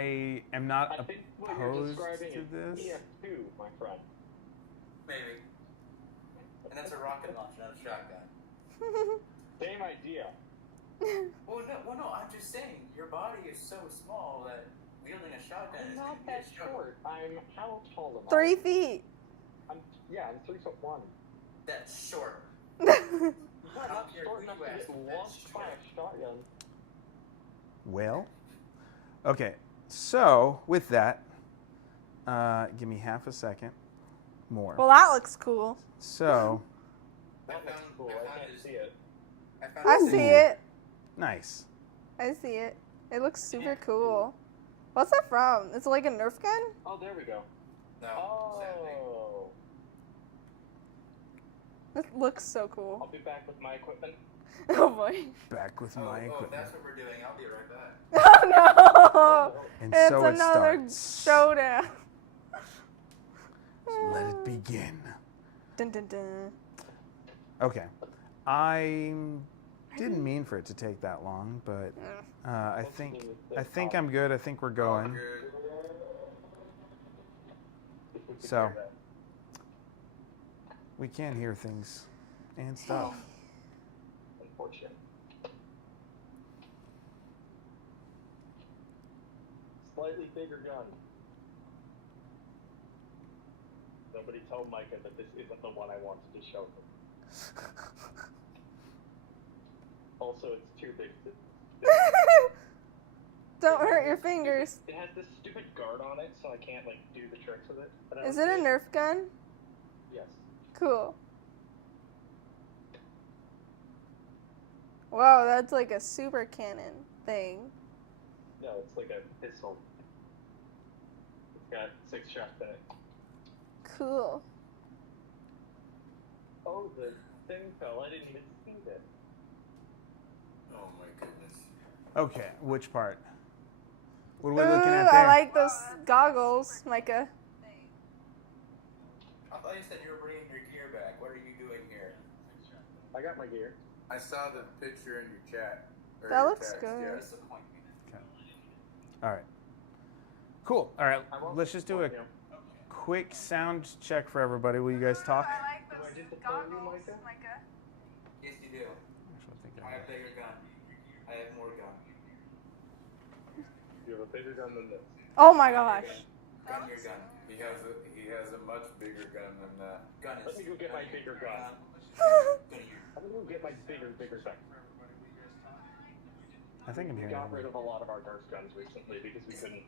I am not I think what you're opposed describing to is this. PS2, my friend. Maybe. And that's a rocket launcher, not a shotgun. Same idea. Well, no. I'm just saying your body is so small that wielding a shotgun I'm is not going to be that a struggle. short. I'm how tall am I? 3 feet. I'm 3'1". That's short. Yeah, I not don't care short who enough you to ask, get that's launched by a shotgun. Well, okay. So with that, give me half a second more. Well, that looks cool. So That looks cool. I can't see it. I see it. nice. I see it. It looks super cool. What's that from? It's like a Nerf gun? Oh, there we go. No. Oh. It looks so cool. I'll be back with my equipment. Oh boy. Back with my equipment. That's what we're doing. I'll be right back. Oh no! And It's so it another starts. showdown. Let it begin. Dun, dun, dun. Okay. I didn't mean for it to take that long, but I think I'm good. I think we're going. So we can hear things and stuff. Unfortunate. Slightly bigger gun. Nobody tell Micah that this isn't the one I wanted to show him. Also, it's too big to... Don't hurt your fingers. It has this stupid guard on it, so I can't, like, do the tricks with it. But I Is don't it a see Nerf gun? Yes. Cool. Wow, that's like a super cannon thing. No, it's like a pistol. It's got 6 shots in it. Cool. Oh, the thing fell. I didn't even see that. Oh my goodness. Okay, which part? What are we Ooh, looking at there? I like those goggles, Micah. I thought you said you were bringing your gear back. What are you doing here? I got my gear. I saw the picture in your chat. That looks good. Yeah. Disappointment. Okay. All right. Cool. All right. Let's just do a quick sound check for everybody. Will you guys talk? I like Do I those get to tell you, goggles, Micah? Micah. Yes, you do. Actually, I think I have bigger gun. I have more gun. You have a bigger gun than this. Oh my gosh. Gun your gun. He has a much bigger gun than that. Gun is. Let me go get my bigger gun. Gun I'm gonna go get my bigger gun. I think I'm We hearing got it. rid of a lot of our Nerf guns recently because we couldn't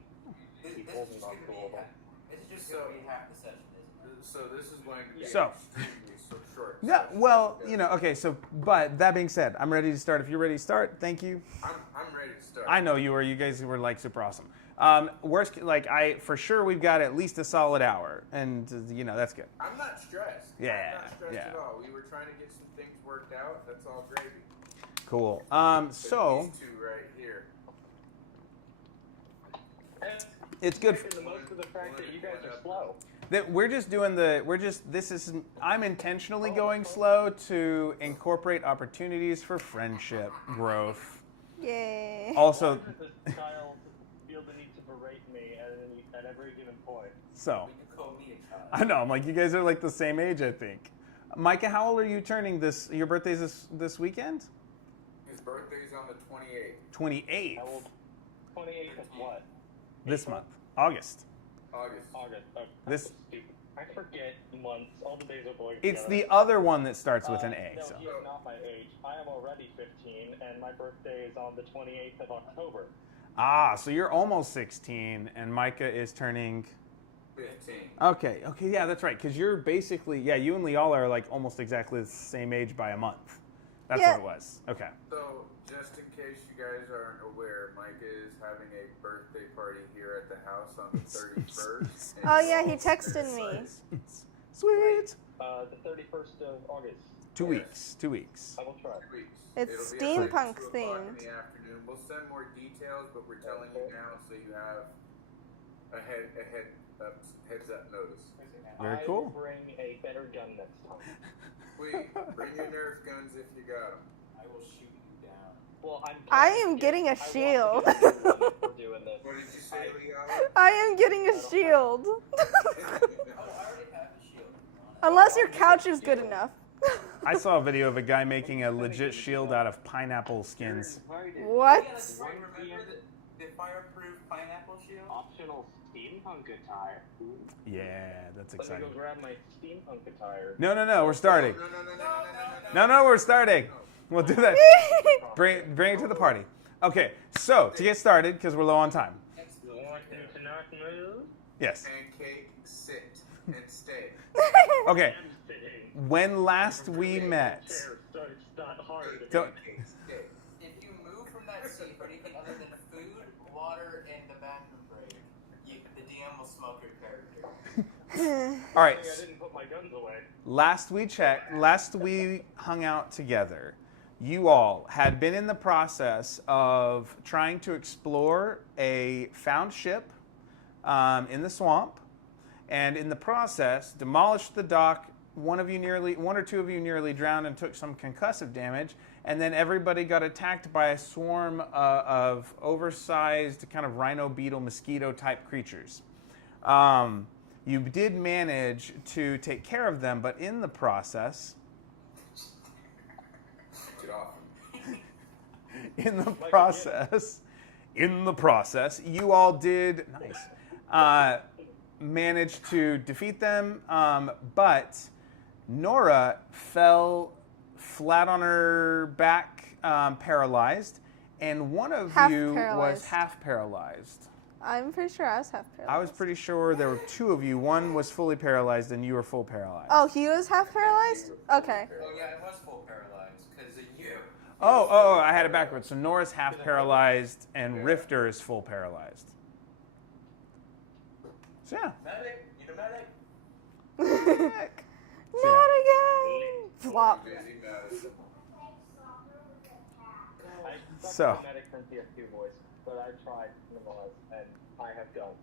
keep holding on to all of them. It's just so half the session, isn't it? So this is going to be So. extremely short. Yeah, well, you know, okay, so, but that being said, I'm ready to start. If you're ready to start, thank you. I'm ready to start. I know you were. You guys were, like, super awesome. Worst, like, for sure we've got at least a solid hour, and, you know, that's good. I'm not stressed. Yeah, I'm not stressed yeah. at all. We were trying to get some things worked out. That's all gravy. Cool. But So, these two right here. it's good. Making the most of the fact that you guys are slow. That we're just doing I'm intentionally going slow to incorporate opportunities for friendship growth. Yay. Also, Why does this child feel the need to berate me at every given point? so, You can call me a child. I know, I'm like, you guys are like the same age, I think. Micah, how old are you turning your birthday's this weekend? His birthday's on the 28th. 28th. How old? 28th of what? This month. August. August. August. Oh, This- that's so stupid. I forget months. All the days are blurred It's together. the other one that starts with an A. No, So. he is not my age. I am already 15, and my birthday is on the 28th of October. Ah, so you're almost 16, and Micah is turning... 15. Okay, yeah, that's right, because you're basically... Yeah, you and Liala are like almost exactly the same age by a month. That's Yeah. what it was. Okay. So, just in case you guys aren't aware, Micah is having a birthday party here at the house on the 31st. Oh yeah, he texted me. Sweet. The 31st of August. 2 Yes. weeks. 2 weeks. I will try. 2 weeks. It's It'll be at, steampunk 2 o'clock themed. in the afternoon. We'll send more details, but we're telling you now so you have a heads up notice. Very I cool. will bring a better gun next time. Sweet. Bring your Nerf guns if you got them. I will shoot you down. Well, I am getting a shield. I want to get a new one for doing this. What did you say, Leo? I am getting a shield. Oh, I already have a shield. Unless your couch is good enough. I saw a video of a guy making a legit shield out of pineapple skins. What? Remember the fireproof pineapple shield? Optional steampunk attire. Ooh. Yeah, that's Let me exciting. go grab my steampunk attire. No, we're starting. No, we're starting. We'll do that. Bring it to the party. Okay, so to get started, because we're low on time. You want me to not move? Yes. Pancake, sit, and stay. Okay, I'm sitting. when last we met. Chair starts not hard. Don't, Pancake, stay. If you move from that seat for anything other than food, water, and the bathroom break, the DM will smoke your character. all right. I didn't put my guns away. Last we hung out together, you all had been in the process of trying to explore a found ship in the swamp, and in the process demolished the dock. One or two of you nearly drowned and took some concussive damage, and then everybody got attacked by a swarm of oversized kind of rhino beetle mosquito type creatures. You did manage to take care of them, but in the process, Get off. in the process, you all did manage to defeat them, but Nora fell flat on her back, paralyzed, and one of you was half paralyzed. I'm pretty sure I was half paralyzed. I was pretty sure there were two of you. One was fully paralyzed, and you were full paralyzed. Oh, he was half paralyzed? Okay. Oh yeah, it was full paralyzed because of you. Oh, I had it backwards. So Nora's half paralyzed, and Rifter is full paralyzed. So yeah. Medic, need a medic. Not again. Flop. Busy Madison. I sucked So. the medic from PS2 voice, but I tried nonetheless, and I have gone.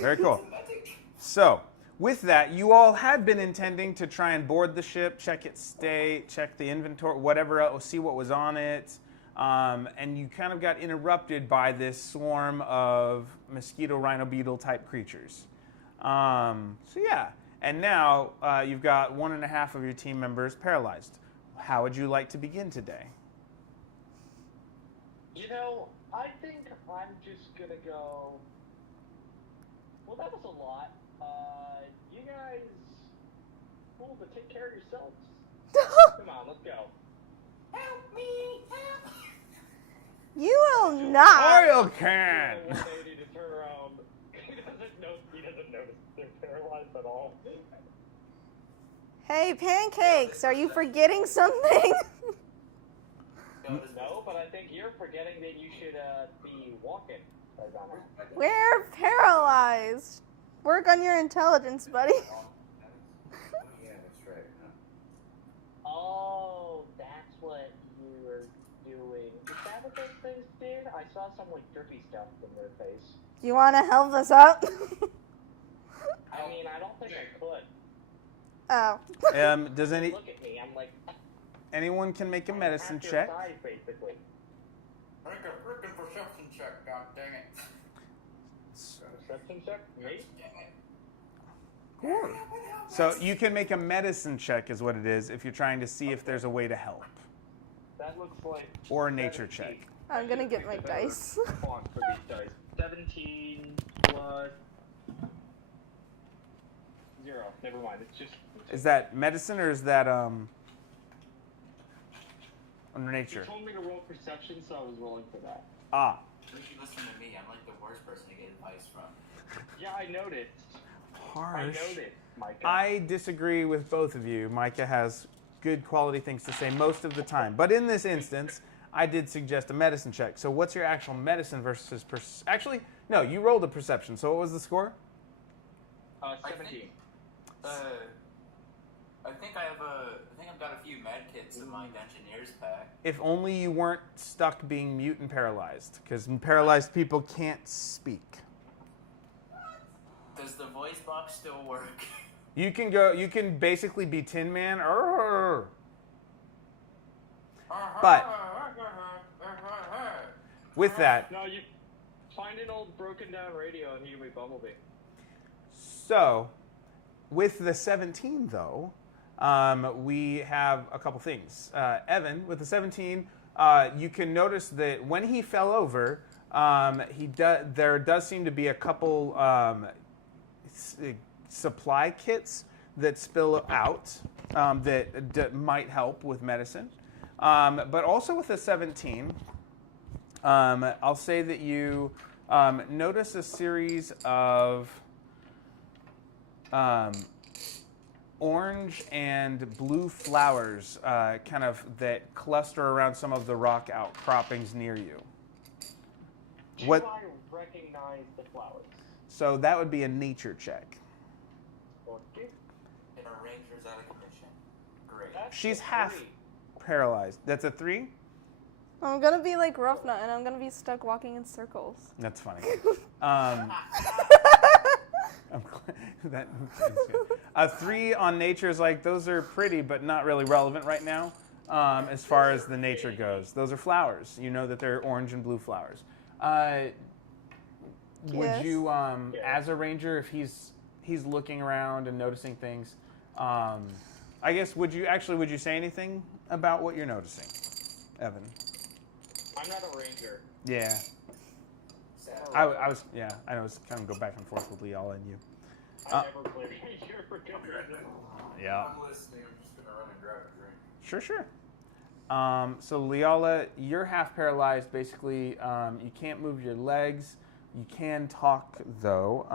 Very cool. So, with that, you all had been intending to try and board the ship, check its state, check the inventory, whatever else, see what was on it, and you kind of got interrupted by this swarm of mosquito rhino beetle type creatures. So yeah, and now you've got 1.5 of your team members paralyzed. How would you like to begin today? You know, I think I'm just gonna go. Well, that was a lot. You guys, cool, but take care of yourselves. Come on, let's go. Help me! Help! You will not. Ariel can! 180 to turn around. He doesn't notice they're paralyzed at all. Hey, Pancakes, are you forgetting something? No, but I think you're forgetting that you should be walking. We're paralyzed. Work on your intelligence, buddy. Oh, yeah, that's right. Huh? Oh, that's what you were doing. Is that what those things did? I saw some like drippy stuff in their face. Do you want to help us out? I mean, I don't think I could. Oh. Does Look at me, I'm like anyone can make a I'm medicine half your check? size, basically. Make a freaking perception check, god dang it. Perception check, me? Cool. So you can make a medicine check, is what it is, if you're trying to see if there's a way to help, That looks like. or a nature check. I'm gonna get my dice. Font for these dice. 17 plus 0. Never mind. It's just. Is that medicine or is that under You nature? told me to roll perception, so I was rolling for that. Ah, You should listen to me. I'm like the worst person to get advice from. Yeah, I noticed. I harsh. noticed, Micah. I disagree with both of you. Micah has good quality things to say most of the time, but in this instance, I did suggest a medicine check. So what's your actual medicine versus actually? No, you rolled a perception. So what was the score? 17. I think I've got a few med kits in my Dungeoneer's pack. If only you weren't stuck being mute and paralyzed, because paralyzed people can't speak. Does the voice box still work? You can go. You can basically be Tin Man. But with that, No, you. Find an old broken down radio and he can be Bumblebee. So, with the 17, though, we have a couple things. Evan, with the 17, you can notice that when he fell over, there does seem to be a couple supply kits that spill out that might help with medicine. But also with the 17, I'll say that you notice a series of orange and blue flowers kind of that cluster around some of the rock outcroppings near you. What? Do I recognize the flowers? So that would be a nature check. Okay. And our ranger's out of commission. Great. That's She's a half 3. paralyzed. That's a 3? I'm gonna be like Roughneck, and I'm gonna be stuck walking in circles. That's funny. I'm glad a 3 on nature is like, those are pretty, but not really relevant right now as far as the nature goes. Those are flowers. You know that they're orange and blue flowers. Would Yes. you, as a ranger, if he's looking around and noticing things, I guess, would you say anything about what you're noticing, Evan? I'm not a ranger. Yeah. I was, yeah, I was kind of go back and forth with Leala and you. I never played ranger for good reason. Yeah. I'm listening. I'm just gonna run and grab a drink. Sure. So Leala, you're half paralyzed. Basically, you can't move your legs. You can talk though,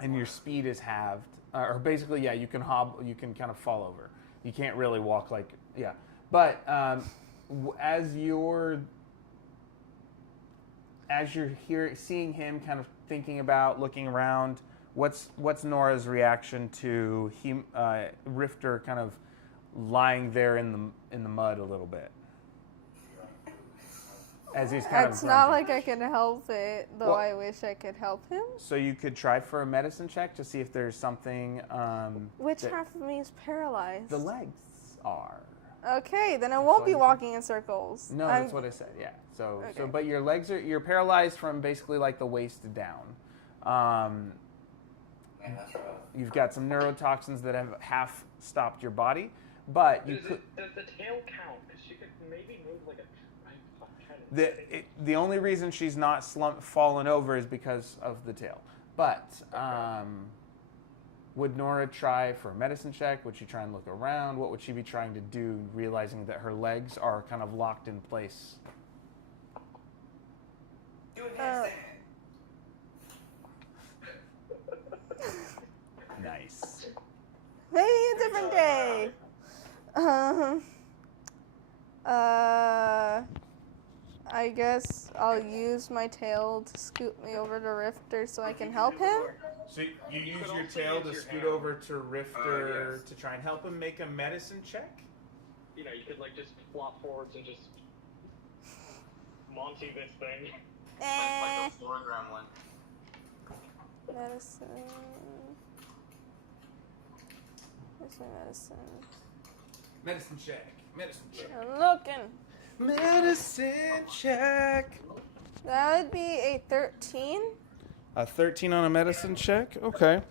and your speed is halved. Or basically, yeah, you can hobble. You can kind of fall over. You can't really walk like, yeah. But as you're seeing him kind of thinking about, looking around, what's Nora's reaction to him, Rifter kind of lying there in the mud a little bit? As he's kind It's of not grunting. like I can help it, though. Well- I wish I could help him. So you could try for a medicine check to see if there's something. Which that half of me is paralyzed? the legs are. Okay, then I won't be what I walking in circles. No, that's what I said. Yeah. So Okay. but your legs you're paralyzed from basically like the waist down. Man, that's rough. You've got some neurotoxins that have half stopped your body, but you could. Does the tail count? Because she could maybe move like a. I'm trying to The only reason she's not fallen over is because of the tail. But would Nora try for a medicine check? Would she try and look around? What would she be trying to do, realizing that her legs are kind of locked in place? Do a handstand. Nice. Maybe a different day. I guess I'll use my tail to scoot me over to Rifter so I can help him. So you use could your also tail use to your scoot hand. over to Rifter Yes. to try and help him make a medicine check? You know, you could like just flop forwards and just Monty this thing. Like the floor gremlin. Medicine. Where's my medicine? Medicine check. Medicine check. I'm looking. Medicine check. That would be a 13. A 13 on a medicine check? Okay.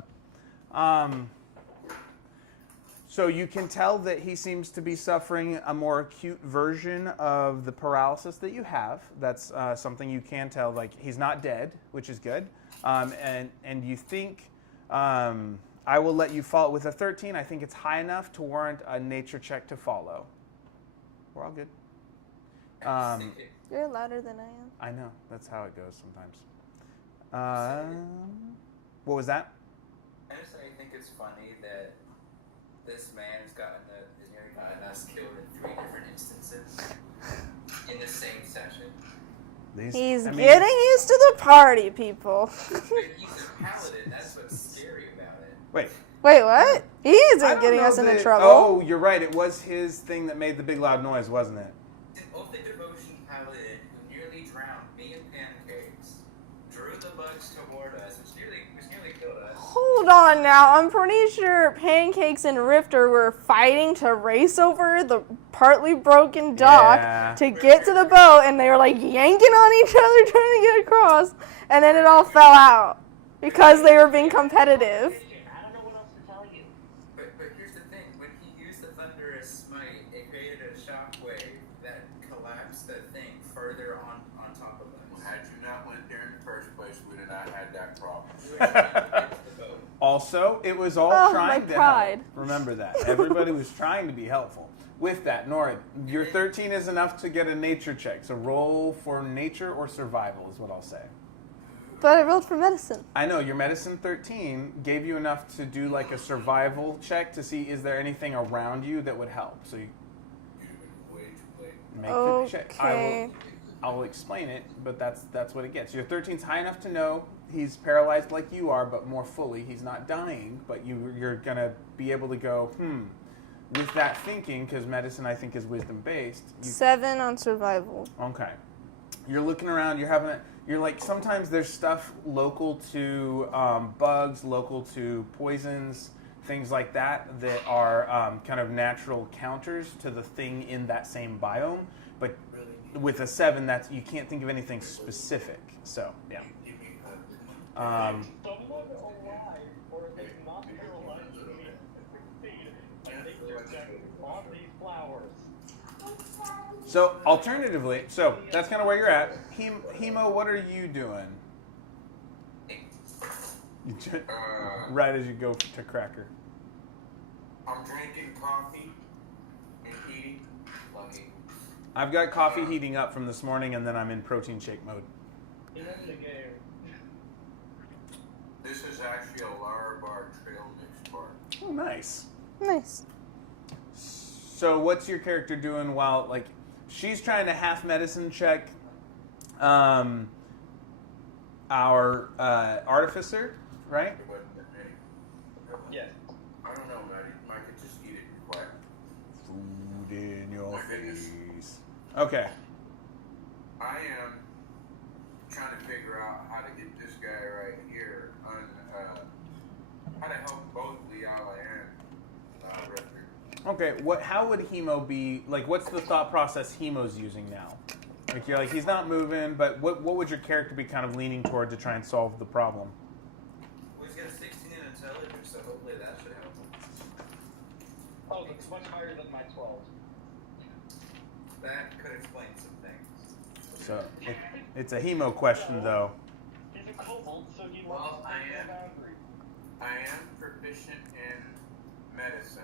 So you can tell that he seems to be suffering a more acute version of the paralysis that you have. That's something you can tell. Like, he's not dead, which is good. And you think, I will let you follow. With a 13, I think it's high enough to warrant a nature check to follow. We're all good. You're louder than I am. I know. That's how it goes sometimes. What was that? I just think it's funny that this man has nearly gotten us killed in 3 different instances in the same session. He's getting used to the party, people. But he's a paladin. That's what's scary about it. Wait. Wait, what? He I isn't don't getting know us into that- trouble. Oh, you're right. It was his thing that made the big loud noise, wasn't it? An oath of devotion paladin who nearly drowned me in pancakes, drew the bugs toward us, which nearly killed us. Hold on now. I'm pretty sure Pancakes and Rifter were fighting to race over the partly broken dock Yeah. to get to the boat, and they were like yanking on each other trying to get across, and then it all fell out because they were being competitive. I don't know what else to tell you. But here's the thing: when he used the thunderous smite, it created a shockwave that collapsed the thing further on top of us. Had you not went there in the first place, we'd have not had that problem. Also, it was all Oh, trying my to pride. help. Remember that. Everybody was trying to be helpful. With that, Nora, your 13 is enough to get a nature check. So roll for nature or survival is what I'll say. But I rolled for medicine. I know, your medicine 13 gave you enough to do like a survival check to see is there anything around you that would help. So you Way too late. make the check. Okay. I will explain it, but that's what it gets. Your 13's high enough to know he's paralyzed like you are, but more fully. He's not dying, but you're going to be able to go, with that thinking, because medicine, I think, is wisdom-based. 7 on survival. Okay. You're looking around, you're like, sometimes there's stuff local to bugs, local to poisons, things like that are kind of natural counters to the thing in that same biome. But with a 7, you can't think of anything specific. So, yeah. Someone alive, or if it's not paralyzed, to succeed and they check on these flowers. So, alternatively, that's kind of where you're at. Hemo, what are you doing? Right as you go to Cracker. I'm drinking coffee and eating. Lucky. I've got coffee heating up from this morning, and then I'm in protein shake mode. He won the game. This is actually a Larabar trail mix bar. Oh, nice. Nice. So what's your character doing while, like, she's trying to half medicine check our artificer, right? It wasn't that many. Yes. I don't know, Maddie. Mike could just eat it quiet. Food in your My goodness. face. Okay. I am trying to figure out how to get this guy right here how to help both Leala and Rifter. Okay, how would Hemo be, like, what's the thought process Hemo's using now? Like, you're like, he's not moving, but what would your character be kind of leaning toward to try and solve the problem? Well, he's got a 16 in intelligence, so hopefully that should help him. Oh, that's much higher than my 12. That could explain some things. So, it's a Hemo question, though. He's a kobold, so he Well, loves I the am. boundary. I am proficient in medicine.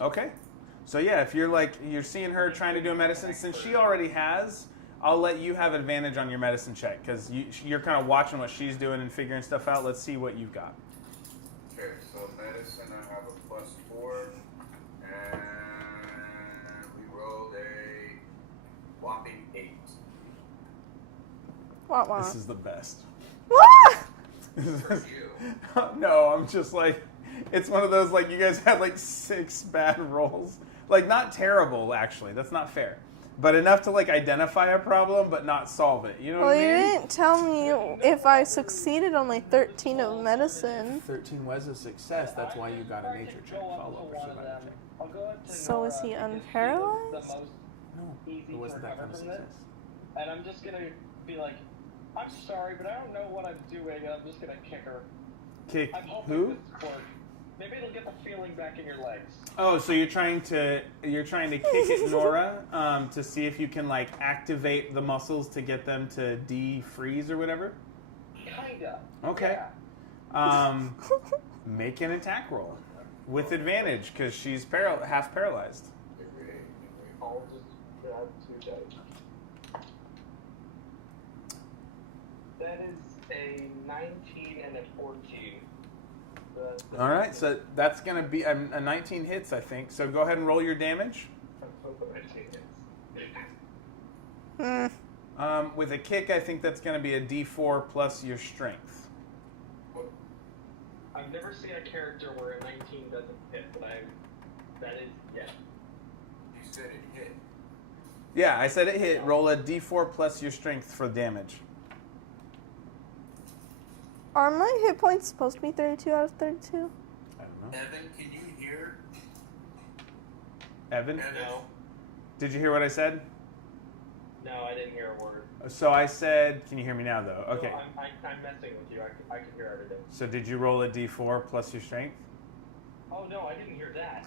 Okay. So yeah, if you're seeing her trying to do a medicine, since she already has, I'll let you have advantage on your medicine check, because you're kind of watching what she's doing and figuring stuff out. Let's see what you've got. Okay, so medicine I have a +4, and we rolled a whopping 8. Wah-wah. This is the best. Wah! For you. No, I'm just like, it's one of those, like, you guys had like 6 bad rolls. Like, not terrible, actually. That's not fair. But enough to, like, identify a problem, but not solve it. You know Well, what I you mean? didn't tell me if I succeeded on my 13 of medicine. 13 was a success. That's why you got a nature check. Go up Follow to up or one of survival them. check. I'll go up to So Nora is he because she's unparalyzed? the most No, easy it to wasn't that recover kind of from this. success. And I'm just gonna be like, I'm sorry, but I don't know what I'm doing, and I'm just gonna kick her. Kick I'm hoping who? this works. Maybe it'll get the feeling back in your legs. Oh, so you're trying to kick it, Nora, to see if you can, like, activate the muscles to get them to de-freeze or whatever? Kinda. Okay. Yeah. Make an attack roll with advantage because she's half paralyzed. I'll just grab 2 dice. That is a 19 and a 14. All right, so that's going to be a 19 hits, I think. So go ahead and roll your damage. With a kick, I think that's going to be a D4 plus your strength. I've never seen a character where a 19 doesn't hit, but that is, yeah. You said it hit. Yeah, I said it hit. Roll a D4 plus your strength for damage. Are my hit points supposed to be 32 out of 32? I don't know. Evan, can you hear? Evan? No. Did you hear what I said? No, I didn't hear a word. So I said, can you hear me now though? Okay. No, I'm messing with you. I can hear everything. So did you roll a d4 plus your strength? Oh no, I didn't hear that.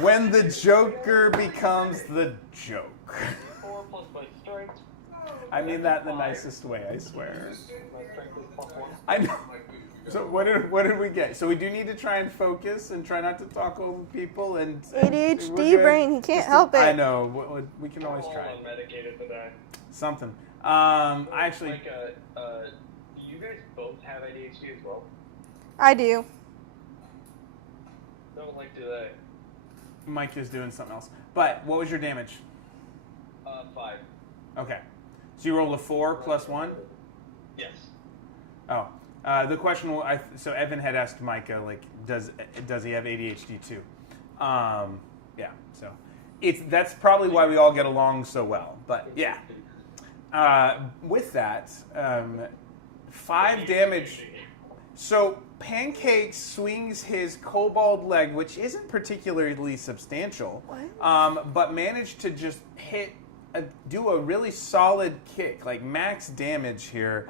When the Joker becomes the joke. 4 plus my strength. I mean that in the nicest way, I swear. My strength is +1. I know. So what did we get? So we do need to try and focus and try not to talk over people and we're ADHD good. brain, he can't Just help it. I know. We can always I'm try. all unmedicated today. Something. I actually. Like, do you guys both have ADHD as well? I do. Don't like do they? Mike is doing something else. But what was your damage? 5. Okay. So you rolled a 4 plus 1? Yes. Oh. The question, so Evan had asked Micah, like, does he have ADHD too? Yeah, so that's probably why we all get along so well. But yeah, with that, 5 damage. So Pancake swings his kobold leg, which isn't particularly substantial, but managed to just do a really solid kick, like max damage here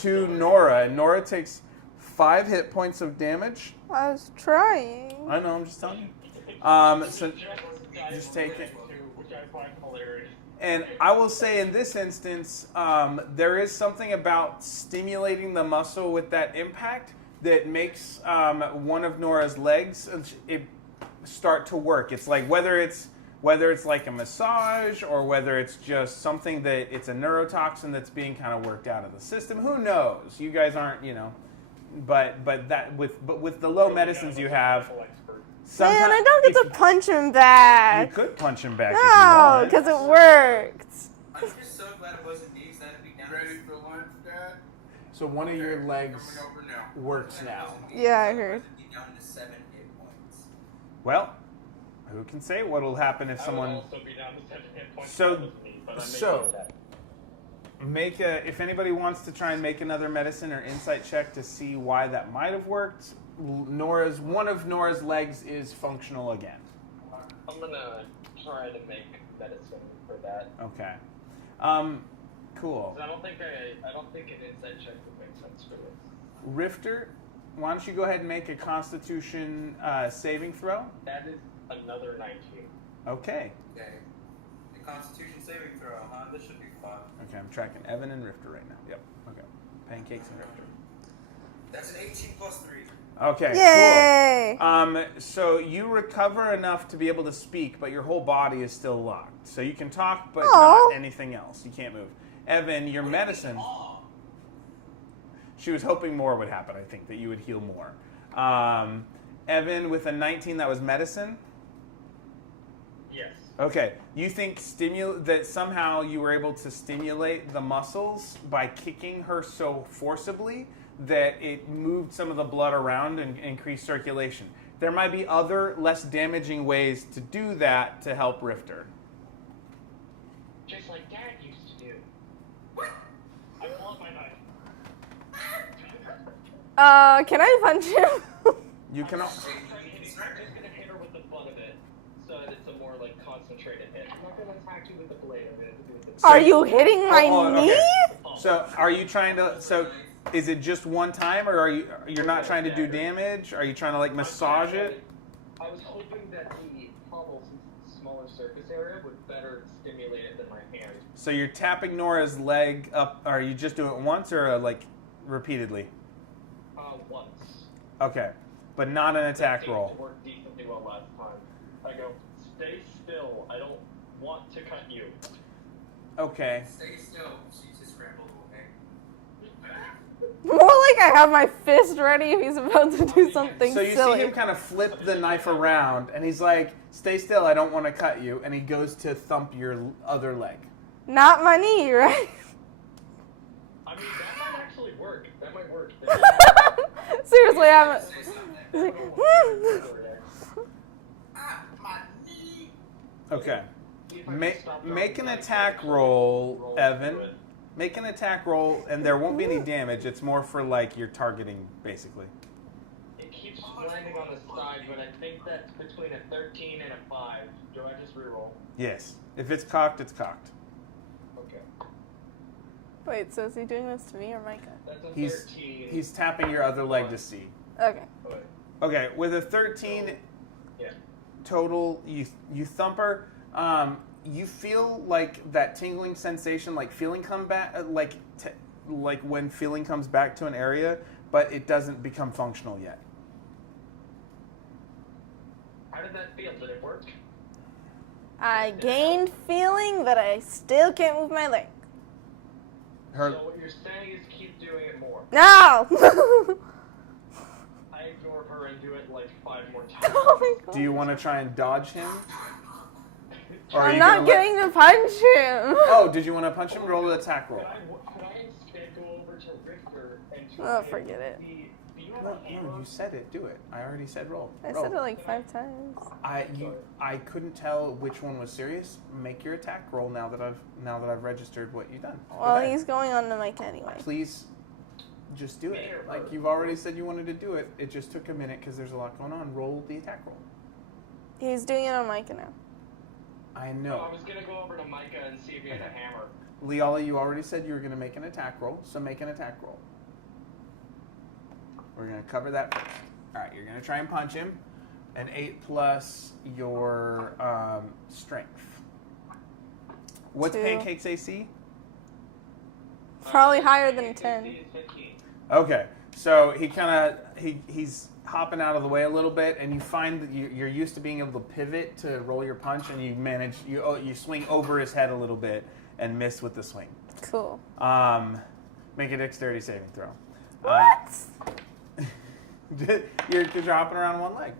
to Nora. And Nora takes 5 hit points of damage. I was trying. I know, I'm just telling you. So just take it. Which I find hilarious. And I will say in this instance, there is something about stimulating the muscle with that impact that makes one of Nora's legs start to work. It's like whether it's like a massage or whether it's just something that it's a neurotoxin that's being kind of worked out of the system. Who knows? You guys aren't, but with the low medicines you have. Man, I don't get to punch him back. You could punch him back No, if you want. because it worked. I'm just so glad it wasn't me, because that'd be down. Ready for lunch, Dad? So one of your legs Coming over now. works now. Yeah, I heard. Be down to 7 hit points. Well, who can say what'll happen if someone... I would also be down to 7 hit points. So- if it was me, but I may do that. if anybody wants to try and make another medicine or insight check to see why that might have worked, one of Nora's legs is functional again. I'm gonna try to make medicine for that. Okay. Cool. 'Cause I don't think an insight check would make sense for this. Rifter, why don't you go ahead and make a Constitution saving throw? That is another 19. Okay. Okay. The Constitution saving throw, huh? This should be fun. Okay, I'm tracking Evan and Rifter right now. Yep. Okay. Pancakes and Rifter. That's an 18 plus 3. Okay. Yay! Cool. So you recover enough to be able to speak, but your whole body is still locked. So you can talk, but Aw. not anything else. You can't move. Evan, your medicine. She was hoping more would happen. I think that you would heal more. Evan, with a 19, that was medicine. Yes. Okay. You think that somehow you were able to stimulate the muscles by kicking her so forcibly that it moved some of the blood around and increased circulation. There might be other, less damaging ways to do that to help Rifter. Just like Dad used to do. I pull out my knife. Can I punch him? You can. I'm just gonna hit her with the butt of it, so that it's a more like concentrated hit. I'm not gonna attack you with the blade. I'm gonna do it with the. Are you hitting my okay. knee? So, are you trying to? So, is it just one time, or you're not trying to do damage? Are you trying to like massage it? I was hoping that the pommel, since it's a smaller surface area, would better stimulate it than my hand. So you're tapping Nora's leg up. Are you just doing it once or like repeatedly? Once. Okay, but not an attack It roll. worked decently well last time. I go, stay still. I don't want to cut you. Okay. Stay still. She's just scrambled away. More like I have my fist ready if he's about to do something So you silly. see him kind of flip the knife around, and he's like, "Stay still. I don't want to cut you." And he goes to thump your other leg. Not my knee, right? I mean, that might actually work. That might work. Seriously, I'm. Say something. He's like, Ah, my knee. Okay. See if I can stop her Make an from attack getting roll, into Evan. it. Make an attack roll, and there won't be any damage. It's more for like your targeting, basically. It keeps landing on the side, but I think that's between a 13 and a 5. Do I just reroll? Yes. If it's cocked, it's cocked. Okay. Wait, so is he doing this to me or Micah? That's a He's 13. he's tapping your other leg to see. Okay. But, Okay, with a 13 yeah. total, you thumper. You feel like that tingling sensation, like feeling come back, like when feeling comes back to an area, but it doesn't become functional yet. How did that feel? Did it work? I gained feeling, but I still can't move my leg. Her, So what you're saying is keep doing it more. No! I ignore her and do it like 5 more times. Oh my God. do you want to try and dodge him? Or are I'm you not gonna getting to punch him. Oh, did you want to punch him? Roll an attack roll. Could I instead go over to Richter and Oh, forget it. Do you have No, a hammer? you said it. Do it. I already said roll. I Roll. said it like 5 times. I couldn't tell which one was serious. Make your attack roll now that I've registered what you've done. Go Well, ahead. he's going on to Micah anyway. Please, just do it. Like you've already said you wanted to do it. It just took a minute because there's a lot going on. Roll the attack roll. He's doing it on Micah now. I No, know. I was gonna go over to Micah and see if he had a hammer. Leala, you already said you were going to make an attack roll, so make an attack roll. We're going to cover that first. All right, you're going to try and punch him. An 8 plus your strength. What's 2. Pancake's AC? Probably higher than 10. AC is 15. Okay, so he's hopping out of the way a little bit, and you find that you're used to being able to pivot to roll your punch, and you swing over his head a little bit and miss with the swing. Cool. Make a dexterity saving throw. What? You're hopping around one leg.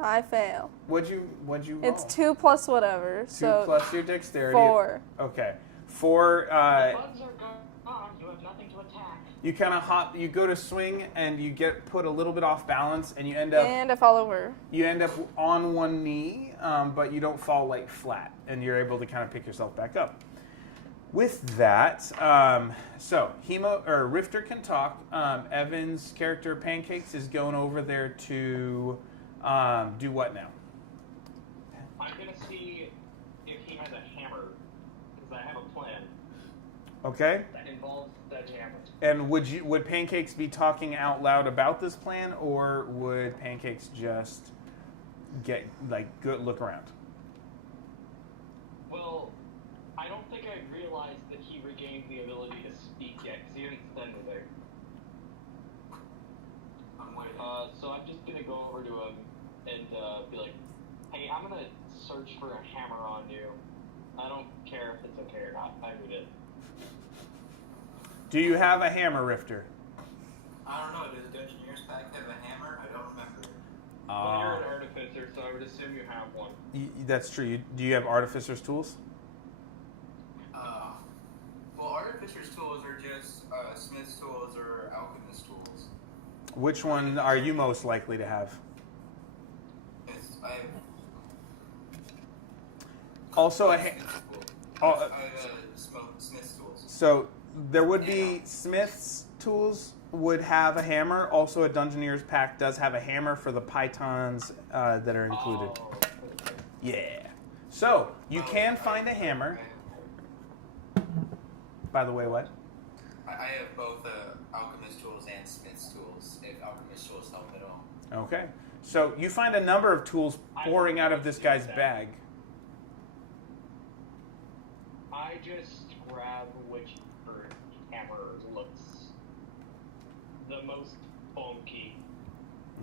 I fail. What'd you roll? It's 2 plus whatever. 2 So plus your dexterity. 4. Okay. 4. The bugs are gone. You have nothing to attack. You kind of hop. You go to swing, and you get put a little bit off balance, and you end up And I fall over. on one knee, but you don't fall like flat, and you're able to kind of pick yourself back up. With that, so Rifter can talk. Evan's character Pancakes is going over there to do what now? I'm gonna see if he has a hammer, because I have a plan Okay. that involves that hammer. And would Pancakes be talking out loud about this plan, or would Pancakes just look around? Well, I don't think I realized that he regained the ability to speak yet, because he didn't send me there. I'm waiting. So I'm just gonna go over to him and be like, "Hey, I'm gonna search for a hammer on you. I don't care if it's okay or not. I need it." Do you have a hammer, Rifter? I don't know. Does the Dungeoneer's pack have a hammer? I don't remember. Well, you're an artificer, so I would assume you have one. That's true. Do you have artificer's tools? Well, artificer's tools are just smith's tools or alchemist tools. Which one are you most likely to have? I have Also a smith's tool. Oh, I have smith's tools. So there would be Smith's tools would have a hammer. Also, a Dungeoneer's pack does have a hammer for the pythons that are included. Oh, okay. Yeah. So you can find a hammer. By the way, what? I have both alchemist tools and smith's tools, if alchemist tools help at all. Okay. So you find a number of tools pouring out of this guy's bag. I just grab whichever hammer looks the most funky,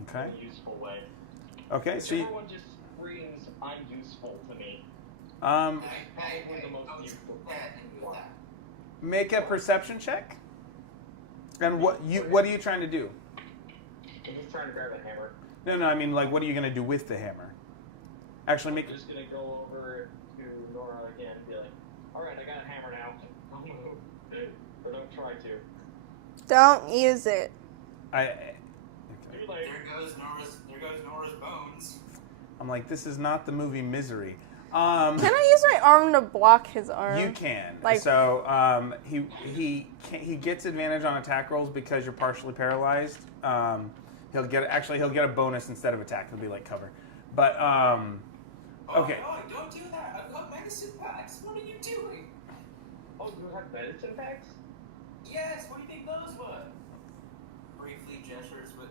Okay. useful way. Okay. So Whichever one just screams, "I'm useful" to me. um, Probably the most useful one. make a perception check. And what are you trying to do? I'm just trying to grab a hammer. No, I mean, like, what are you going to do with the hammer? Actually, make. I'm just gonna go over to Nora again and be like, "Alright, I got a hammer now. Don't move. Or don't try to." Don't use it. Okay. Too late. There goes Nora's bones. I'm like, this is not the movie Misery. Um, Can I use my arm to block his arm? You can. Like- So he gets advantage on attack rolls because you're partially paralyzed. He'll get a bonus instead of attack. It'll be like cover. But okay. Oh, don't do that. I've got medicine packs. What are you doing? Oh, you have medicine packs? Yes. What do you think those were? Briefly gestures with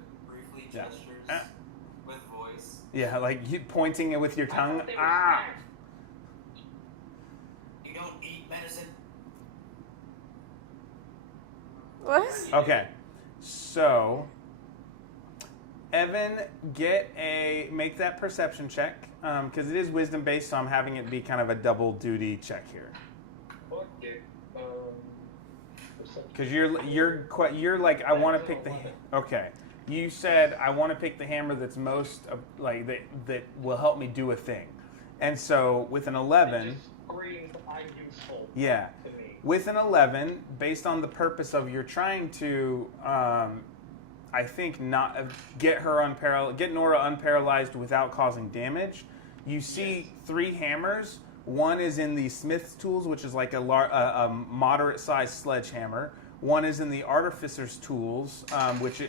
with voice. Yeah, like you pointing it with your I tongue. thought they were Ah. snacks. You don't eat medicine. What? Okay. So Evan, make that perception check because it is wisdom based. So I'm having it be kind of a double duty check here. Okay. Perception. Because you're like I want to pick the okay. You said I want to pick the hammer that's most like that will help me do a thing, and so with an 11, It just screams, I'm useful yeah, to me. with an 11, based on the purpose of you're trying to, I think not get Nora unparalyzed without causing damage. You see 3 hammers. One is in the smith's tools, which is like a moderate-sized sledgehammer. One is in the artificer's tools, which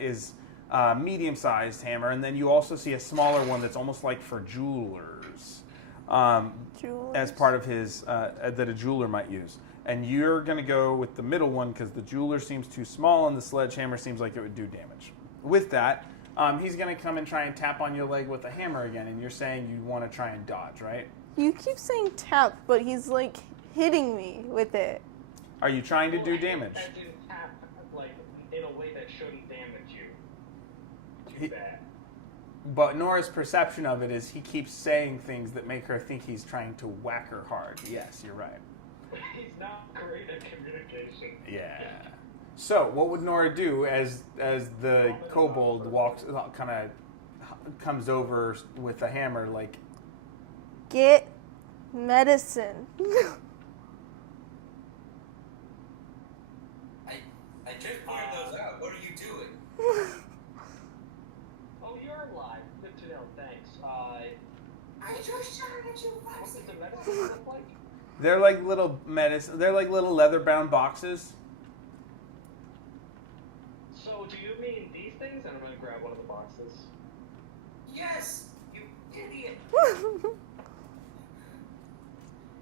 is a medium-sized hammer. And then you also see a smaller one that's almost like for jewelers, as part of his that a jeweler might use. And you're going to go with the middle one because the jeweler seems too small and the sledgehammer seems like it would do damage. With that, he's going to come and try and tap on your leg with a hammer again. And you're saying you want to try and dodge, right? You keep saying tap, but he's like hitting me with it. Are you trying to do damage? That didn't tap, like, in a way that shouldn't damage you. He- Too bad. But Nora's perception of it is he keeps saying things that make her think he's trying to whack her hard. Yes, you're right. He's not great at communication. Yeah. So, what would Nora do as the kobold kind of comes over with a hammer, like? Get medicine. I just figured those out. What are you doing? Oh, you're alive. Good to know. Thanks. I just shouted at you. What does the medicine look like? They're like little medicine. They're like little leather-bound boxes. So, do you mean these things? And I'm gonna grab one of the boxes. Yes, you idiot.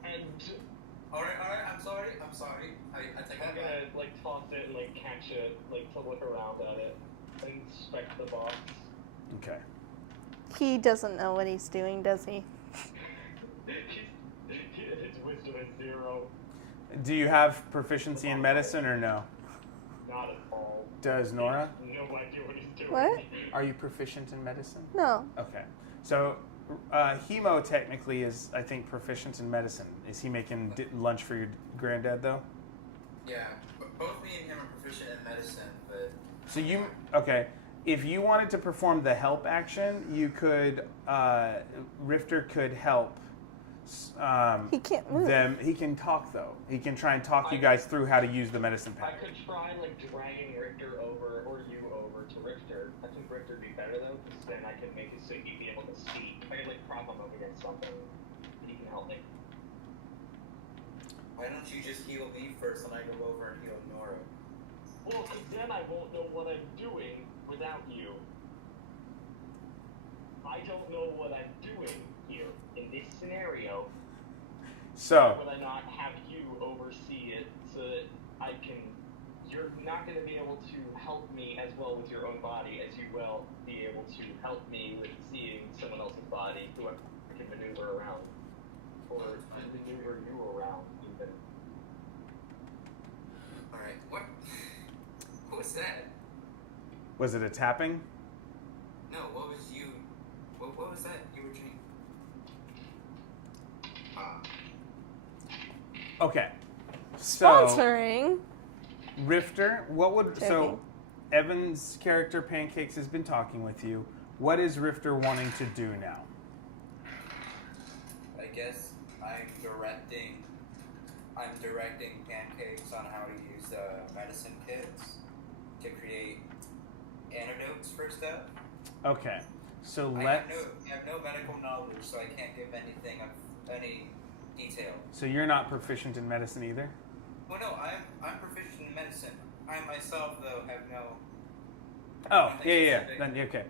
And All right. I'm sorry. I take I'm that back. gonna, like, toss it and, like, catch it, like, to look around at it. Inspect the box. Okay. He doesn't know what he's doing, does he? His wisdom is 0. Do you have proficiency in medicine or no? Not at all. Does Nora? No idea what he's doing. What? Are you proficient in medicine? No. Okay. So, Hemo technically is, I think, proficient in medicine. Is he making lunch for your granddad, though? Yeah, but both me and him are proficient in medicine, but So okay. If you wanted to perform the help action, you could, Rifter could help He can't move. them. He can talk, though. He can try and talk you guys through how to use the medicine I pack. could try, like, dragging Richter over, or you over to Richter. I think Richter would be better, though, because then I can make it so he'd be able to see. I could, like, prop him up against something, and he can help me. why don't you just heal me first and I go over and heal Nora? Well, because then I won't know what I'm doing without you. I don't know what I'm doing here in this scenario. So, Would I not have you oversee it so that I can? You're not going to be able to help me as well with your own body as you will be able to help me with seeing someone else's body who I can maneuver around, or maneuver you around even. All right, what was that? was it a tapping? No, what was you? What was that you were doing? Okay. So, Sponsoring. Rifter, what would so Joking. Evan's character Pancakes has been talking with you. What is Rifter wanting to do now? I guess I'm directing Pancakes on how to use medicine kits to create antidotes for stuff. Okay. So I let's have no medical knowledge, so I can't give anything any detail. So you're not proficient in medicine either? Well, no, I'm proficient in medicine. I myself, though, have no. Oh, nothing yeah. specific. Then okay.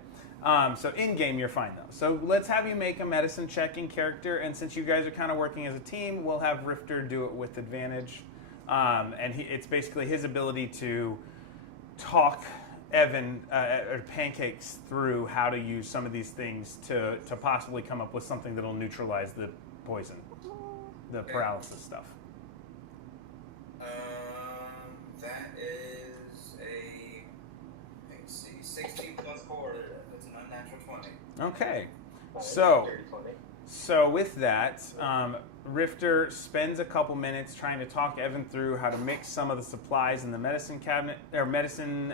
So in game, you're fine though. So let's have you make a medicine check in character, and since you guys are kind of working as a team, we'll have Rifter do it with advantage. And it's basically his ability to talk Evan or Pancakes through how to use some of these things to possibly come up with something that'll neutralize the poison, the paralysis stuff. That is a, let's see, 16 plus 4. That's an unnatural 20. Okay. Dirty 20. So with that, Rifter spends a couple minutes trying to talk Evan through how to mix some of the supplies in the medicine cabinet or medicine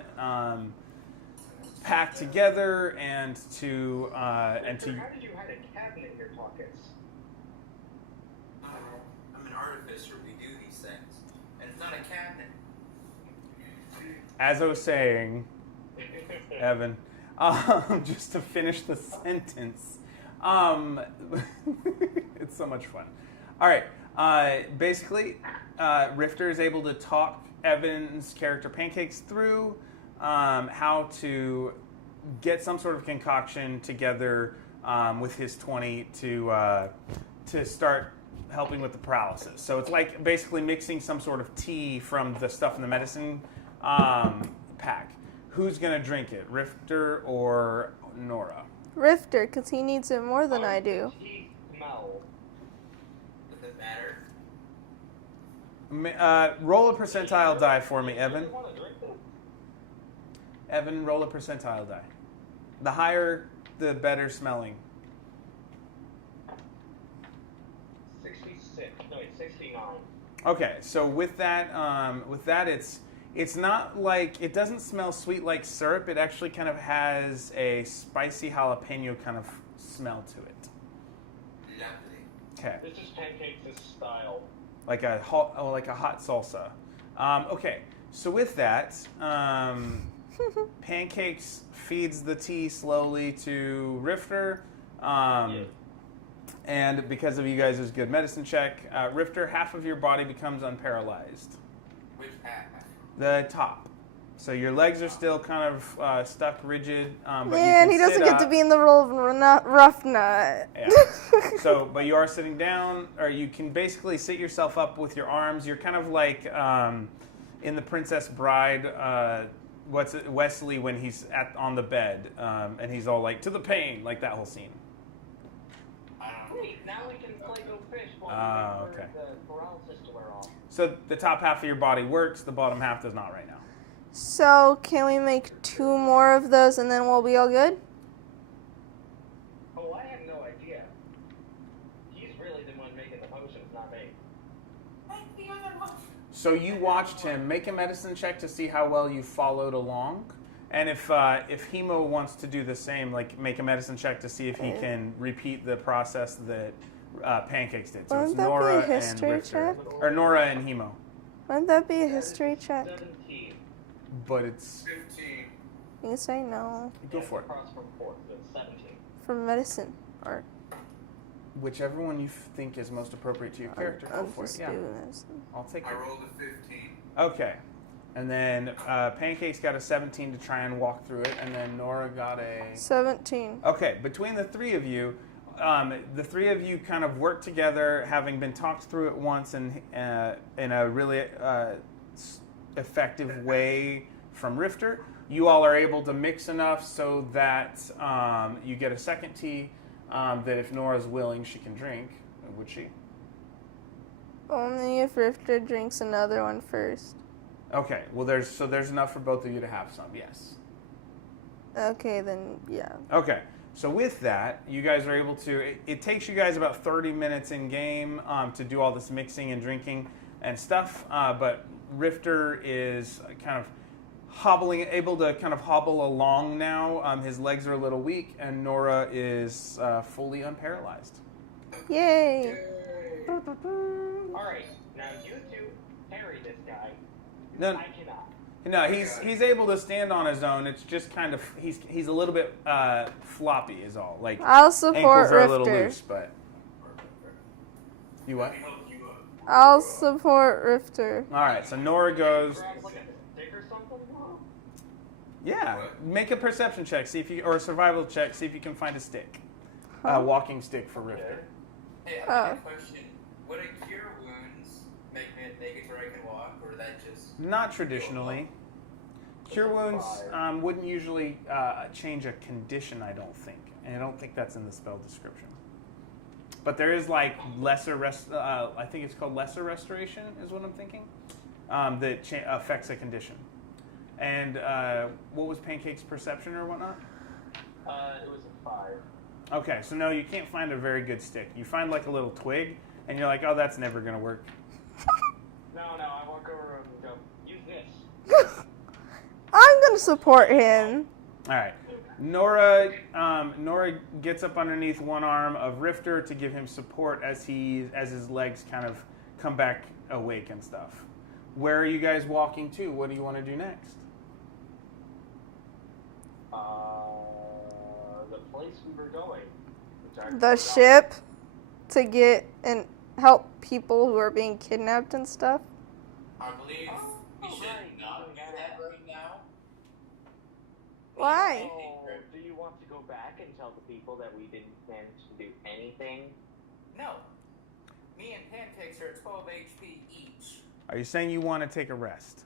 pack together, and to How did you hide a cabinet in your pockets? I'm an artificer. We do these things, and it's not a cabinet. as I was saying, Evan, just to finish the sentence. It's so much fun. All right. Basically, Rifter is able to talk Evan's character Pancakes through how to get some sort of concoction together with his 20 to start helping with the paralysis. So it's like basically mixing some sort of tea from the stuff in the medicine pack. Who's going to drink it, Rifter or Nora? Rifter, because he needs it more than I do. Smell. Does it matter? Roll a percentile die for me, Evan. You really want to drink this? Evan, roll a percentile die. The higher, the better smelling. 66. No, it's 69. Okay, so with that, it's not like, it doesn't smell sweet like syrup. It actually kind of has a spicy jalapeno kind of smell to it. Lovely. Okay, This is Pancakes' style. like a hot salsa. Okay, so with that, Pancakes feeds the tea slowly to Rifter. And because of you guys' good medicine check, Rifter, half of your body becomes unparalyzed. Which half? The top. So your legs are still kind of stuck rigid. But you Man, can he doesn't sit get up. to be in the role of rough nut. Yeah. So, but you are sitting down, or you can basically sit yourself up with your arms. You're kind of like in The Princess Bride. Wesley when he's on the bed, and he's all like, to the pain, like that whole scene. Wait, now we can play Go Fish while we wait Okay. for the paralysis to wear off. So the top half of your body works, the bottom half does not right now. So, can we make 2 more of those and then we'll be all good? Oh, I have no idea. He's really the one making the potions, not me. So you watched him make a medicine check to see how well you followed along. And if Hemo wants to do the same, like make a medicine check to see if he can repeat the process that Pancakes did. So Wouldn't it's that be a Nora and history Rifter. check? Or Nora and Hemo. Wouldn't that be a history check? 17. But it's... 15. You can say no. Go for it. Across from 4, so it's 17. For medicine. Or Whichever one you think is most appropriate to your character, I'll go for it. just Yeah, do medicine. I'll take I it. rolled a 15. Okay. And then Pancakes got a 17 to try and walk through it, and then Nora got a... 17. Okay, between the three of you kind of work together, having been talked through it once in a really effective way from Rifter. You all are able to mix enough so that you get a second tea that if Nora's willing, she can drink. Would she? Only if Rifter drinks another one first. Okay, well there's enough for both of you to have some, yes. Okay, then yeah. Okay, so with that, you guys are able to, it takes you guys about 30 minutes in game to do all this mixing and drinking and stuff, but Rifter is kind of able to kind of hobble along now. His legs are a little weak, and Nora is fully unparalyzed. Yay! Alright, now you two carry this guy. No, I cannot. no, he's able to stand on his own. It's just kind of he's a little bit floppy, is all. Like I'll support ankles are a little Rifter. loose, but You what? I'll support Rifter. All right, so Nora goes. Grab like a stick or something? Yeah, make a perception check, see if you, or a survival check, see if you can find a stick, Huh? walking stick for Rifter. Hey, I have a question. Would a cure wounds make it to where I can walk, or that just? Not traditionally. Cure wounds wouldn't usually change a condition, I don't think, and I don't think that's in the spell description. But there is like lesser I think it's called lesser restoration, is what I'm thinking, that affects a condition. And what was Pancake's perception or whatnot? It was a 5. Okay, so no, you can't find a very good stick. You find like a little twig, and you're like, oh, that's never gonna work. No, I walk over and go, use this. I'm gonna support him. All right, Nora gets up underneath one arm of Rifter to give him support as his legs kind of come back awake and stuff. Where are you guys walking to? What do you want to do next? The place we were going. which I The forgot. ship to get and help people who are being kidnapped and stuff. I believe we should right. not do that right now. Why? Oh, do you want to go back and tell the people that we didn't manage to do anything? No. Me and Pancakes are at 12 HP each. Are you saying you want to take a rest?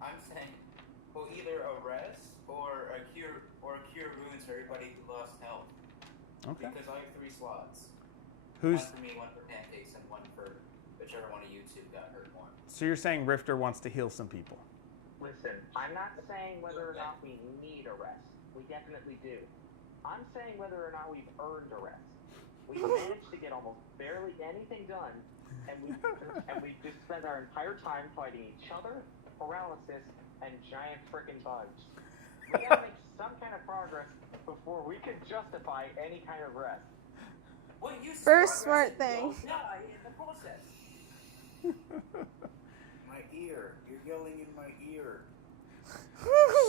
I'm saying, well, either a rest or a cure wounds for everybody who lost health. Okay. Because I have 3 slots. Who's One for me, one for Pancakes, and one for whichever one of you two got hurt more. so you're saying Rifter wants to heal some people? Listen, I'm not saying whether or not we need a rest. We definitely do. I'm saying whether or not we've earned a rest. We've managed to get almost barely anything done, and we just spent our entire time fighting each other, paralysis, and giant frickin' bugs. We gotta make some kind of progress before we can justify any kind of rest. Well, you First progress smart thing. and you'll die in the process. My ear. You're yelling in my ear.